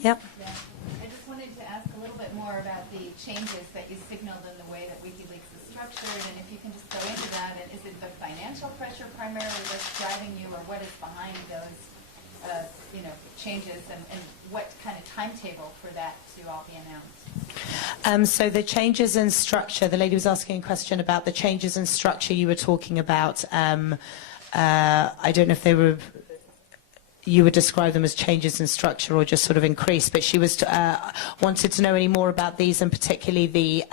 Yep. Yeah. I just wanted to ask a little bit more about the changes that you signaled in the way that WikiLeaks is structured, and if you can just go into that, and is it the financial pressure primarily that's driving you, or what is behind those changes, and what kind of timetable for that to all be announced? So the changes in structure, the lady was asking a question about the changes in structure you were talking about. I don't know if they were, you would describe them as changes in structure or just sort of increase, but she was wanted to know any more about these, and particularly the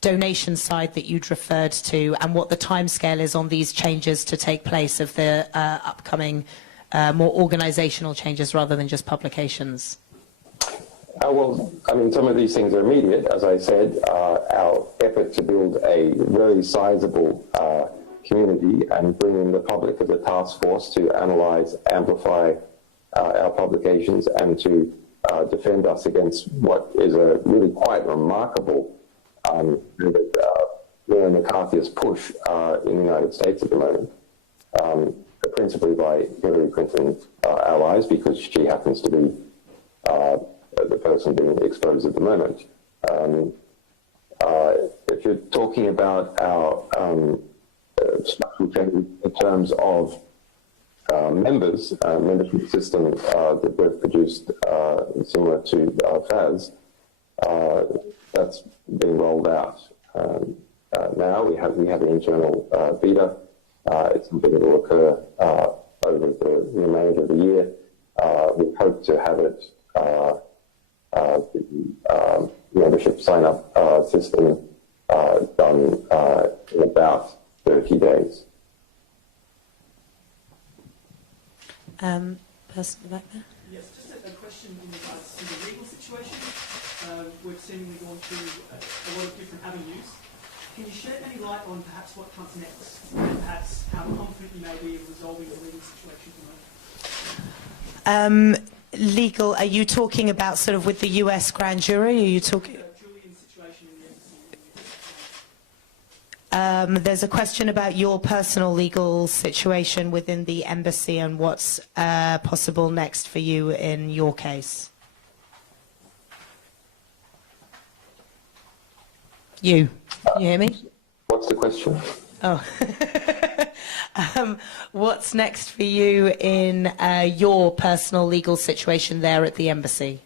donation side that you'd referred to, and what the timescale is on these changes to take place of the upcoming more organizational changes rather than just publications. Well, I mean, some of these things are immediate. As I said, our effort to build a very sizable community and bring in the public as a task force to analyze, amplify our publications, and to defend us against what is a really quite remarkable neo-McCarthyist push in the United States at the moment, principally by Hillary Clinton's allies, because she happens to be the person being exposed at the moment. If you're talking about our structural changes in terms of members, membership system that we've produced similar to FAS, that's being rolled out. Now we have an internal beta. It's something that will occur over the remainder of the year. We hope to have it, the membership sign-up system done in about 30 days. Person back there? Yes, just a question in regards to the legal situation. We've seemingly gone through a lot of different avenues. Can you shed any light on perhaps what comes next, and perhaps how confident you may be in resolving the legal situation at the moment? Legal, are you talking about sort of with the US grand jury? Are you talking? Julian's situation in the embassy. There's a question about your personal legal situation within the embassy and what's possible next for you in your case. You hear me? What's the question? Oh. What's next for you in your personal legal situation there at the embassy?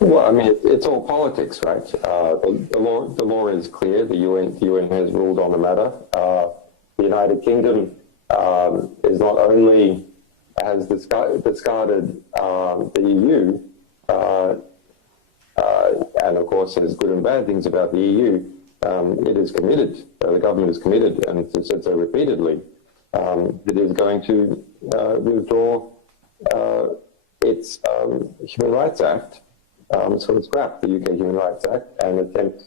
Well, I mean, it's all politics, right? The law is clear. The UN has ruled on the matter. The United Kingdom is not only has discarded the EU, and of course there's good and bad things about the EU. It is committed. The government is committed, and said so repeatedly, that is going to withdraw its Human Rights Act, sort of scrap the UK Human Rights Act and attempt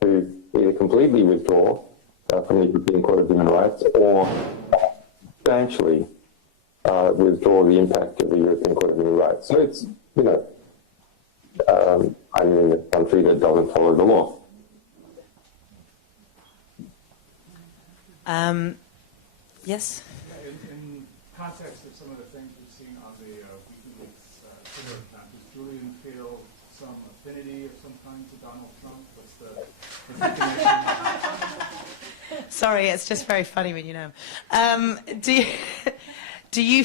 to either completely withdraw from the European Court of Human Rights or substantially withdraw the impact of the European Court of Human Rights. So it's, I'm in a country that doesn't follow the law. Yes? In context of some of the things we've seen on the WikiLeaks Twitter account, does Julian feel some affinity of some kind to Donald Trump? What's the connection? Sorry, it's just very funny when you know. Do you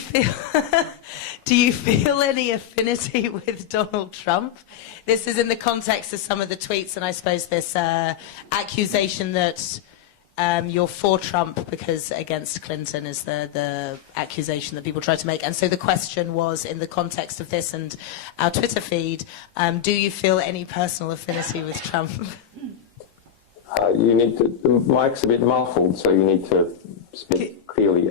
feel any affinity with Donald Trump? This is in the context of some of the tweets, and I suppose this accusation that you're for Trump because against Clinton is the accusation that people try to make. And so the question was, in the context of this and our Twitter feed, do you feel any personal affinity with Trump? You need to, the mic's a bit muffled, so you need to speak clearly.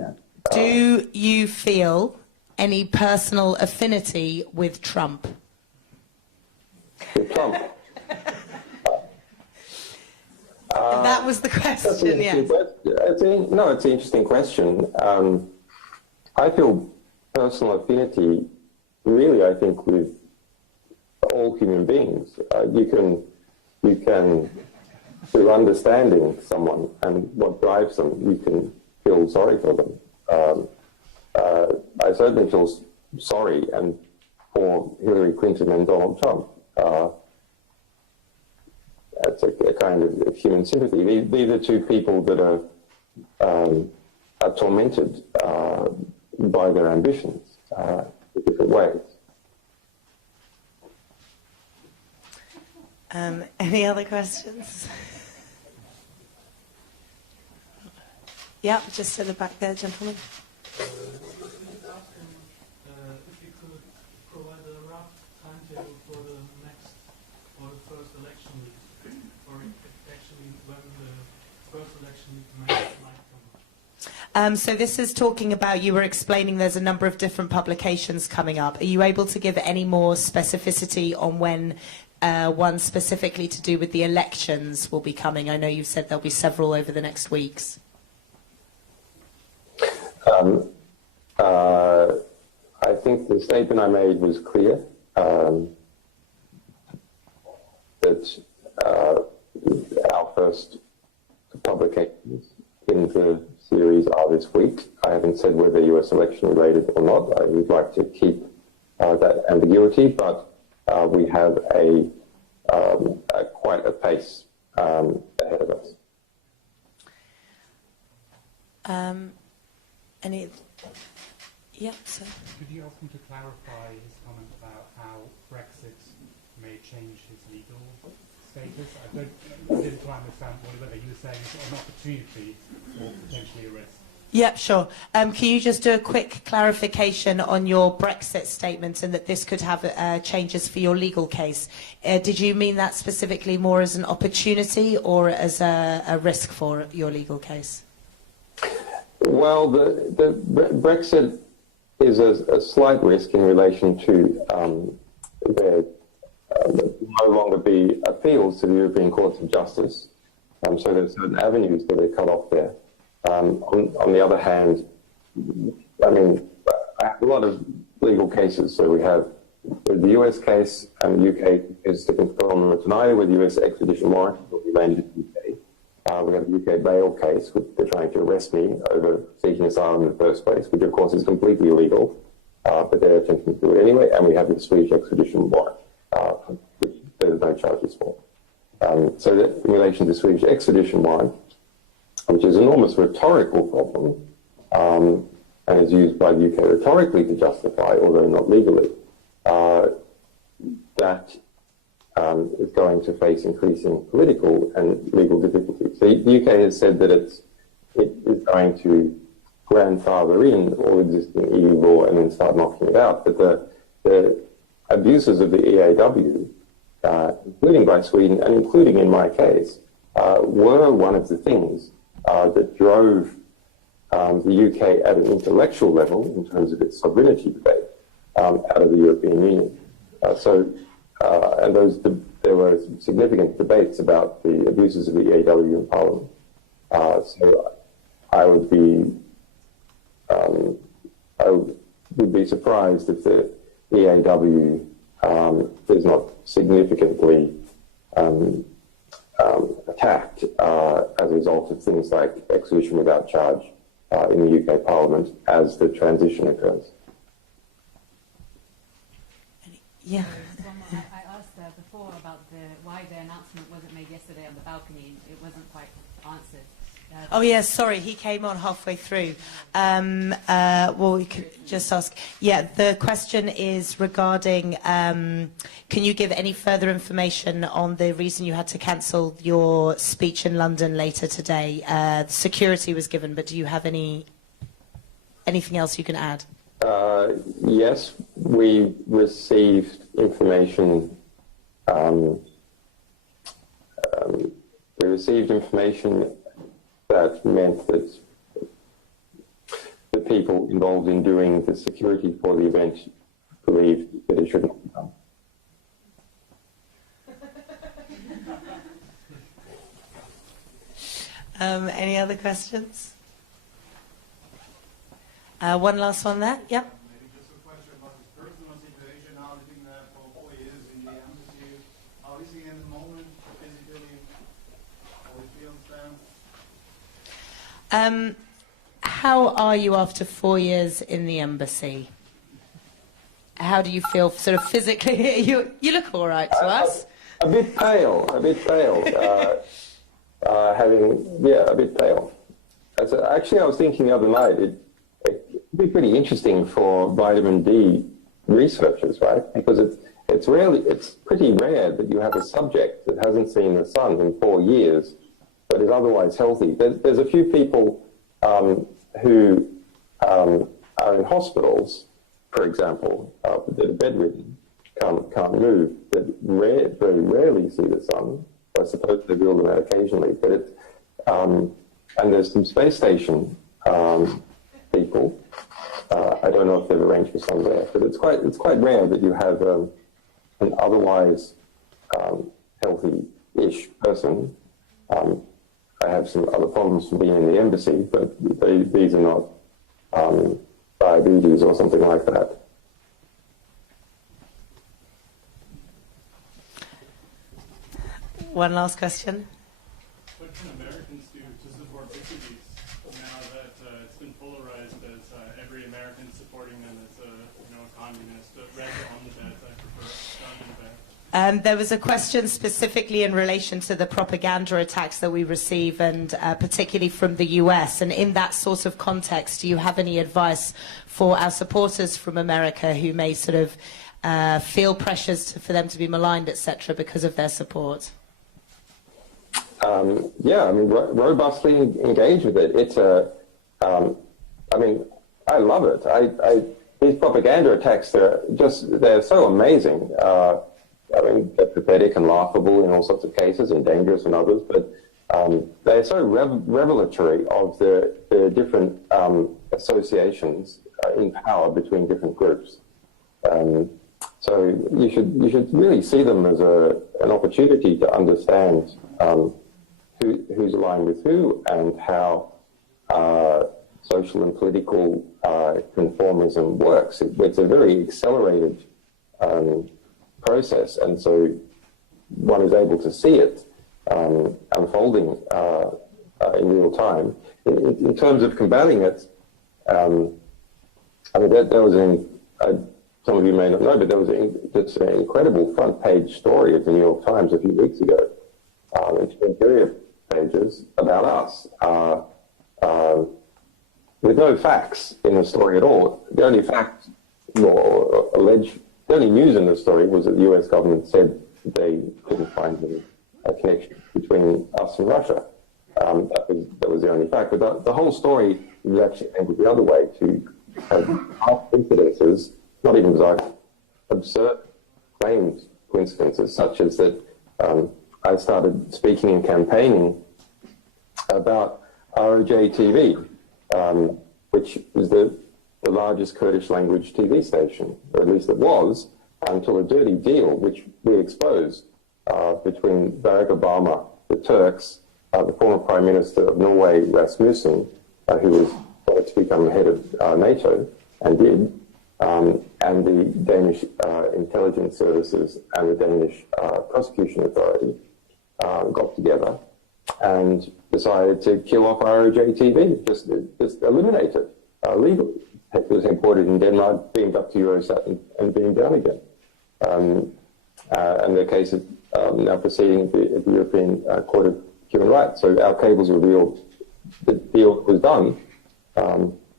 Do you feel any personal affinity with Trump? With Trump? That was the question, yes. It's an interesting question. I feel personal affinity, really, I think, with all human beings. You can, through understanding someone and what drives them, you can feel sorry for them. I certainly feel sorry for Hillary Clinton and Donald Trump. That's a kind of human sympathy. These are two people that are tormented by their ambitions in different ways. Any other questions? Yeah, just at the back there, gentlemen. If you could provide a rough timetable for the first election week, or actually when the first election week might come. So this is talking about, you were explaining there's a number of different publications coming up. Are you able to give any more specificity on when one specifically to do with the elections will be coming? I know you've said there'll be several over the next weeks. I think the statement I made was clear, that our first publications in the series are this week. I haven't said whether US election related or not. I would like to keep that ambiguity, but we have quite a pace ahead of us. Yeah, so. Could you ask him to clarify his comment about how Brexit may change his legal status? I didn't quite understand whether you were saying it's an opportunity or potentially a risk. Yeah, sure. Can you just do a quick clarification on your Brexit statement and that this could have changes for your legal case? Did you mean that specifically more as an opportunity or as a risk for your legal case? Well, the Brexit is a slight risk in relation to there no longer be appeals to the European Courts of Justice. So there's certain avenues that are cut off there. On the other hand, I mean, I have a lot of legal cases. So we have the US case, and the UK is to confirm it tonight with the US extradition warrant will be landed in the UK. We have a UK bail case, which they're trying to arrest me over seeking asylum in the first place, which of course is completely illegal, but they're attempting to do it anyway. And we have the Swedish extradition warrant, which there's no charges for. So that in relation to the Swedish extradition warrant, which is an enormous rhetorical problem, and is used by the UK rhetorically to justify, although not legally, that is going to face increasing political and legal difficulties. So the UK has said that it is going to grandfather in all existing EU law and then start knocking it out. But the abuses of the EAW, including by Sweden and including in my case, were one of the things that drove the UK at an intellectual level, in terms of its sovereignty debate, out of the European Union. And there were significant debates about the abuses of the EAW in Parliament. So I would be surprised if the EAW is not significantly attacked as a result of things like extradition without charge in the UK Parliament as the transition occurs. Yeah. I asked before about why the announcement wasn't made yesterday on the balcony. It wasn't quite answered. Oh, yes, sorry, he came on halfway through. Well, we could just ask. Yeah, the question is regarding, can you give any further information on the reason you had to cancel your speech in London later today? Security was given, but do you have anything else you can add? Yes, we received information. That meant that the people involved in doing the security for the event believed that it shouldn't be done. Any other questions? One last one there. Yep. Maybe just a question about his personal situation. Now living there for 4 years in the embassy, how is he in the moment physically? How he feels there? How are you after 4 years in the embassy? How do you feel sort of physically? You look all right to us. A bit pale. A bit pale. A bit pale. Actually, I was thinking the other night, it'd be pretty interesting for vitamin D researchers, right? Because it's pretty rare that you have a subject that hasn't seen the sun in 4 years, but is otherwise healthy. There's a few people who are in hospitals, for example, that are bedridden, can't move, that very rarely see the sun. I suppose they will them out occasionally, but and there's some space station people. I don't know if they've arranged for some there, but it's quite rare that you have an otherwise healthy-ish person. I have some other problems from being in the embassy, but these are not diabetes or something like that. One last question. What can Americans do to support WikiLeaks now that it's been polarized as every American supporting them as a communist? Red on the bed, I prefer down on the bed. There was a question specifically in relation to the propaganda attacks that we receive, and particularly from the US. And in that sort of context, do you have any advice for our supporters from America who may sort of feel pressures for them to be maligned, etc., because of their support? Robustly engage with it. It's I love it. These propaganda attacks, they're so amazing. They're pathetic and laughable in all sorts of cases, and dangerous in others, but they're so revelatory of the different associations in power between different groups. So you should really see them as an opportunity to understand who's aligned with who, and how social and political conformism works. It's a very accelerated process, and so one is able to see it unfolding in real time. In terms of combating it, there was some of you may not know, but there was an incredible front page story of the New York Times a few weeks ago, in interior pages about us, with no facts in the story at all. The only fact, or alleged, the only news in the story was that the US government said they couldn't find a connection between us and Russia. That was the only fact. But the whole story was actually angled the other way, to have half incidences, not even absurd claimed coincidences, such as that I started speaking and campaigning about ROJ TV, which was the largest Kurdish language TV station, or at least it was, until a dirty deal, which we exposed, between Barack Obama, the Turks, the former Prime Minister of Norway, Rasmussen, who was going to become head of NATO, and did, and the Danish intelligence services and the Danish prosecution authority got together and decided to kill off ROJ-TV, just eliminate it legally. It was imported in Denmark, beamed up to Eurosat, and beamed down again. And the case is now proceeding at the European Court of Human Rights. So our cables revealed the deal was done.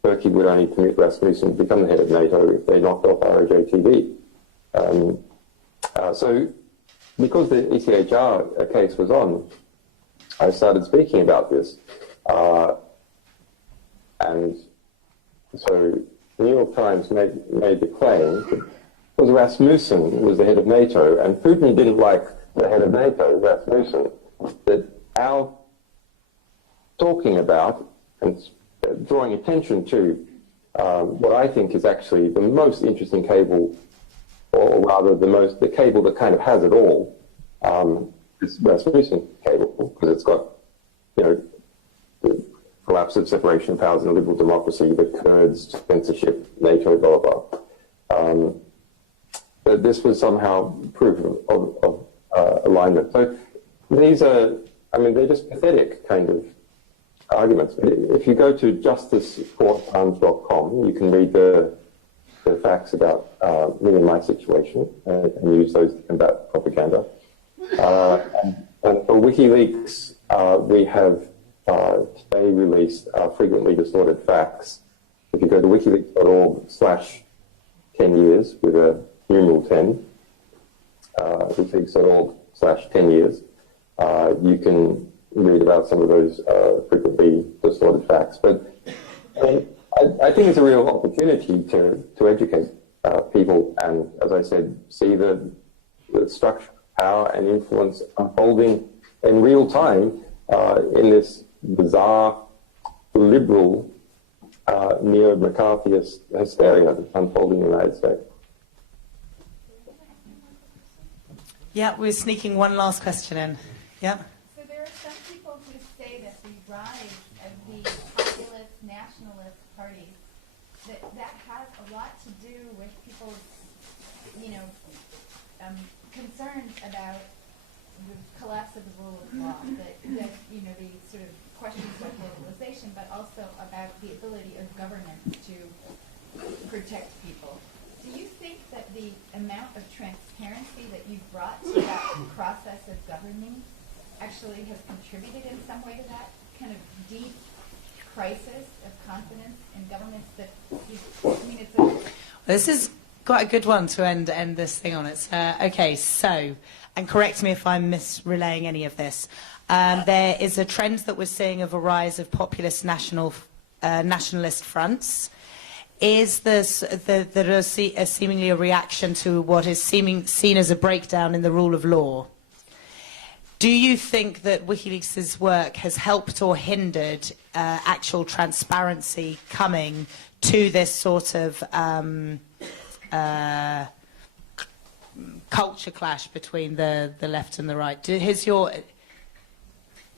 Turkey would only permit Rasmussen to become the head of NATO if they knocked off ROJ-TV. So because the ECHR case was on, I started speaking about this. And so the New York Times made the claim because Rasmussen was the head of NATO, and Putin didn't like the head of NATO, Rasmussen, that our talking about and drawing attention to what I think is actually the most interesting cable, or rather the cable that kind of has it all, is Rasmussen cable, because it's got, the collapse of separation of powers in a liberal democracy, the Kurds, censorship, NATO, blah, blah, blah. But this was somehow proof of alignment. So these are, they're just pathetic kind of arguments. If you go to justiceforarms.com, you can read the facts about me and my situation and use those to combat propaganda. And for WikiLeaks, we have today released frequently distorted facts. If you go to wikileaks.org/10 years with a numeral 10, wikileaks.org/10 years, you can read about some of those frequently distorted facts. But I think it's a real opportunity to educate people and, as I said, see the structure, power and influence unfolding in real time in this bizarre, liberal, neo-McCarthyist hysteria that's unfolding in the United States. Yeah, we're sneaking one last question in. Yeah. So there are some people who say that the rise of the populist nationalist parties, that has a lot to do with people's, concerns about the collapse of the rule of law, that the sort of questions about globalization, but also about the ability of government to protect people. Do you think that the amount of transparency that you've brought to that process of governing actually has contributed in some way to that kind of deep crisis of confidence in governments that, it's a... This is quite a good one to end this thing on. It's okay, so, and correct me if I'm misrelaying any of this. There is a trend that we're seeing of a rise of populist nationalist fronts. Is this seemingly a reaction to what is seen as a breakdown in the rule of law? Do you think that WikiLeaks' work has helped or hindered actual transparency coming to this sort of culture clash between the left and the right?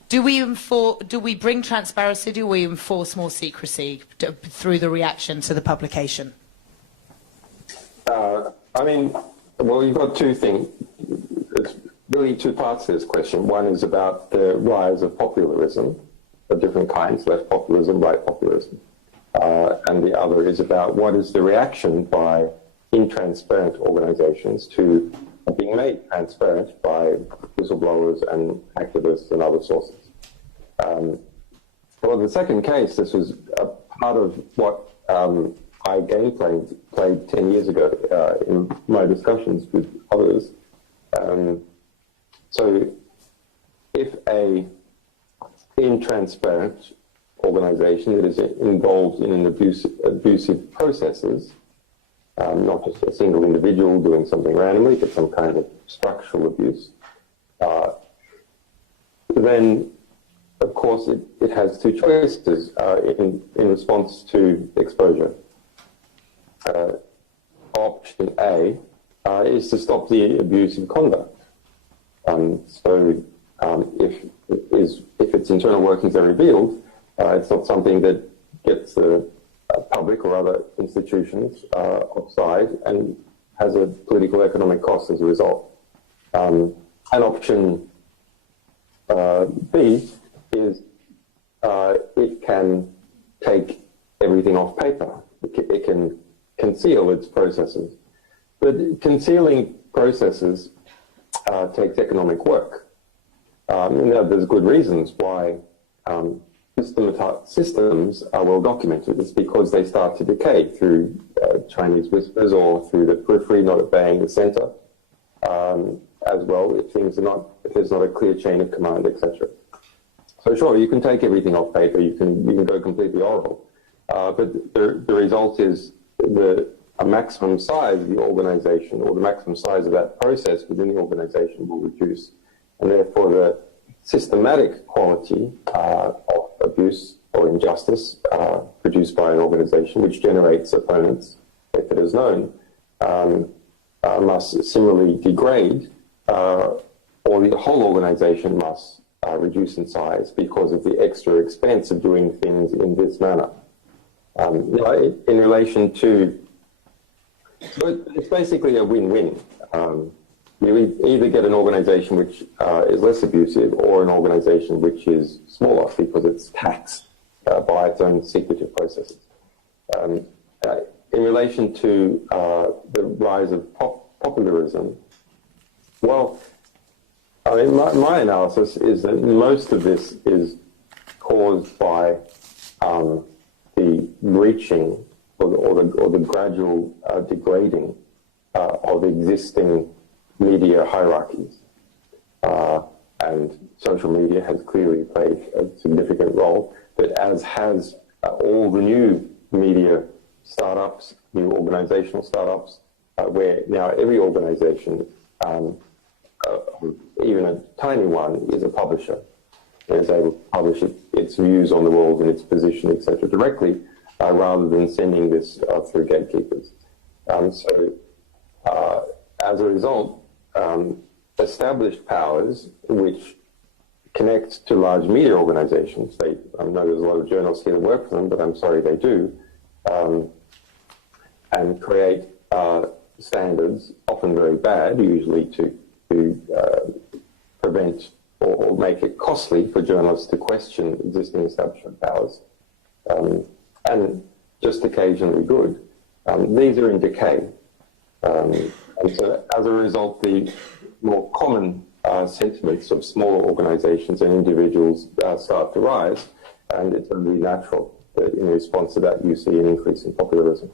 Do we bring transparency? Do we enforce more secrecy through the reaction to the publication? Well, you've got two things. There's really two parts to this question. One is about the rise of populism of different kinds, left populism, right populism. And the other is about what is the reaction by intransparent organizations to being made transparent by whistleblowers and activists and other sources. Well, the second case, this was a part of what I gameplayed 10 years ago in my discussions with others. So if a intransparent organization that is involved in abusive processes, not just a single individual doing something randomly, but some kind of structural abuse, then of course, it has two choices in response to exposure. Option A is to stop the abusive conduct. If its internal workings are revealed, it's not something that gets the public or other institutions offside and has a political economic cost as a result. And option B is it can take everything off paper. It can conceal its processes. But concealing processes takes economic work. Now, there's good reasons why systems are well documented. It's because they start to decay through Chinese whispers or through the periphery, not obeying the center, as well, if there's not a clear chain of command, etc. So sure, you can take everything off paper, you can go completely oral, but the result is a maximum size of the organization or the maximum size of that process within the organization will reduce, and therefore the systematic quality of abuse or injustice produced by an organization which generates opponents, if it is known, must similarly degrade, or the whole organization must reduce in size because of the extra expense of doing things in this manner. In relation to, it's basically a win-win. You either get an organization which is less abusive or an organization which is smaller because it's taxed by its own secretive processes. In relation to the rise of popularism, well, I mean, my analysis is that most of this is caused by the breaching or the gradual degrading of existing media hierarchies. And social media has clearly played a significant role, but as has all the new media startups, new organizational startups, where now every organization, even a tiny one, is a publisher and is able to publish its views on the world and its position, etc., directly, rather than sending this through gatekeepers. As a result, established powers which connect to large media organizations, I know there's a lot of journalists here that work for them, but I'm sorry they do, and create standards, often very bad, usually to prevent or make it costly for journalists to question existing establishment powers, and just occasionally good. These are in decay. And so as a result, the more common sentiments of smaller organizations and individuals start to rise, and it's only natural that in response to that you see an increase in popularism.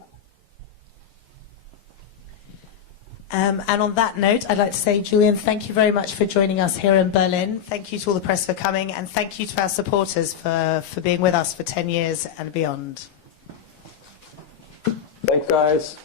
And on that note, I'd like to say, Julian, thank you very much for joining us here in Berlin. Thank you to all the press for coming, and thank you to our supporters for being with us for 10 years and beyond. Thanks, guys.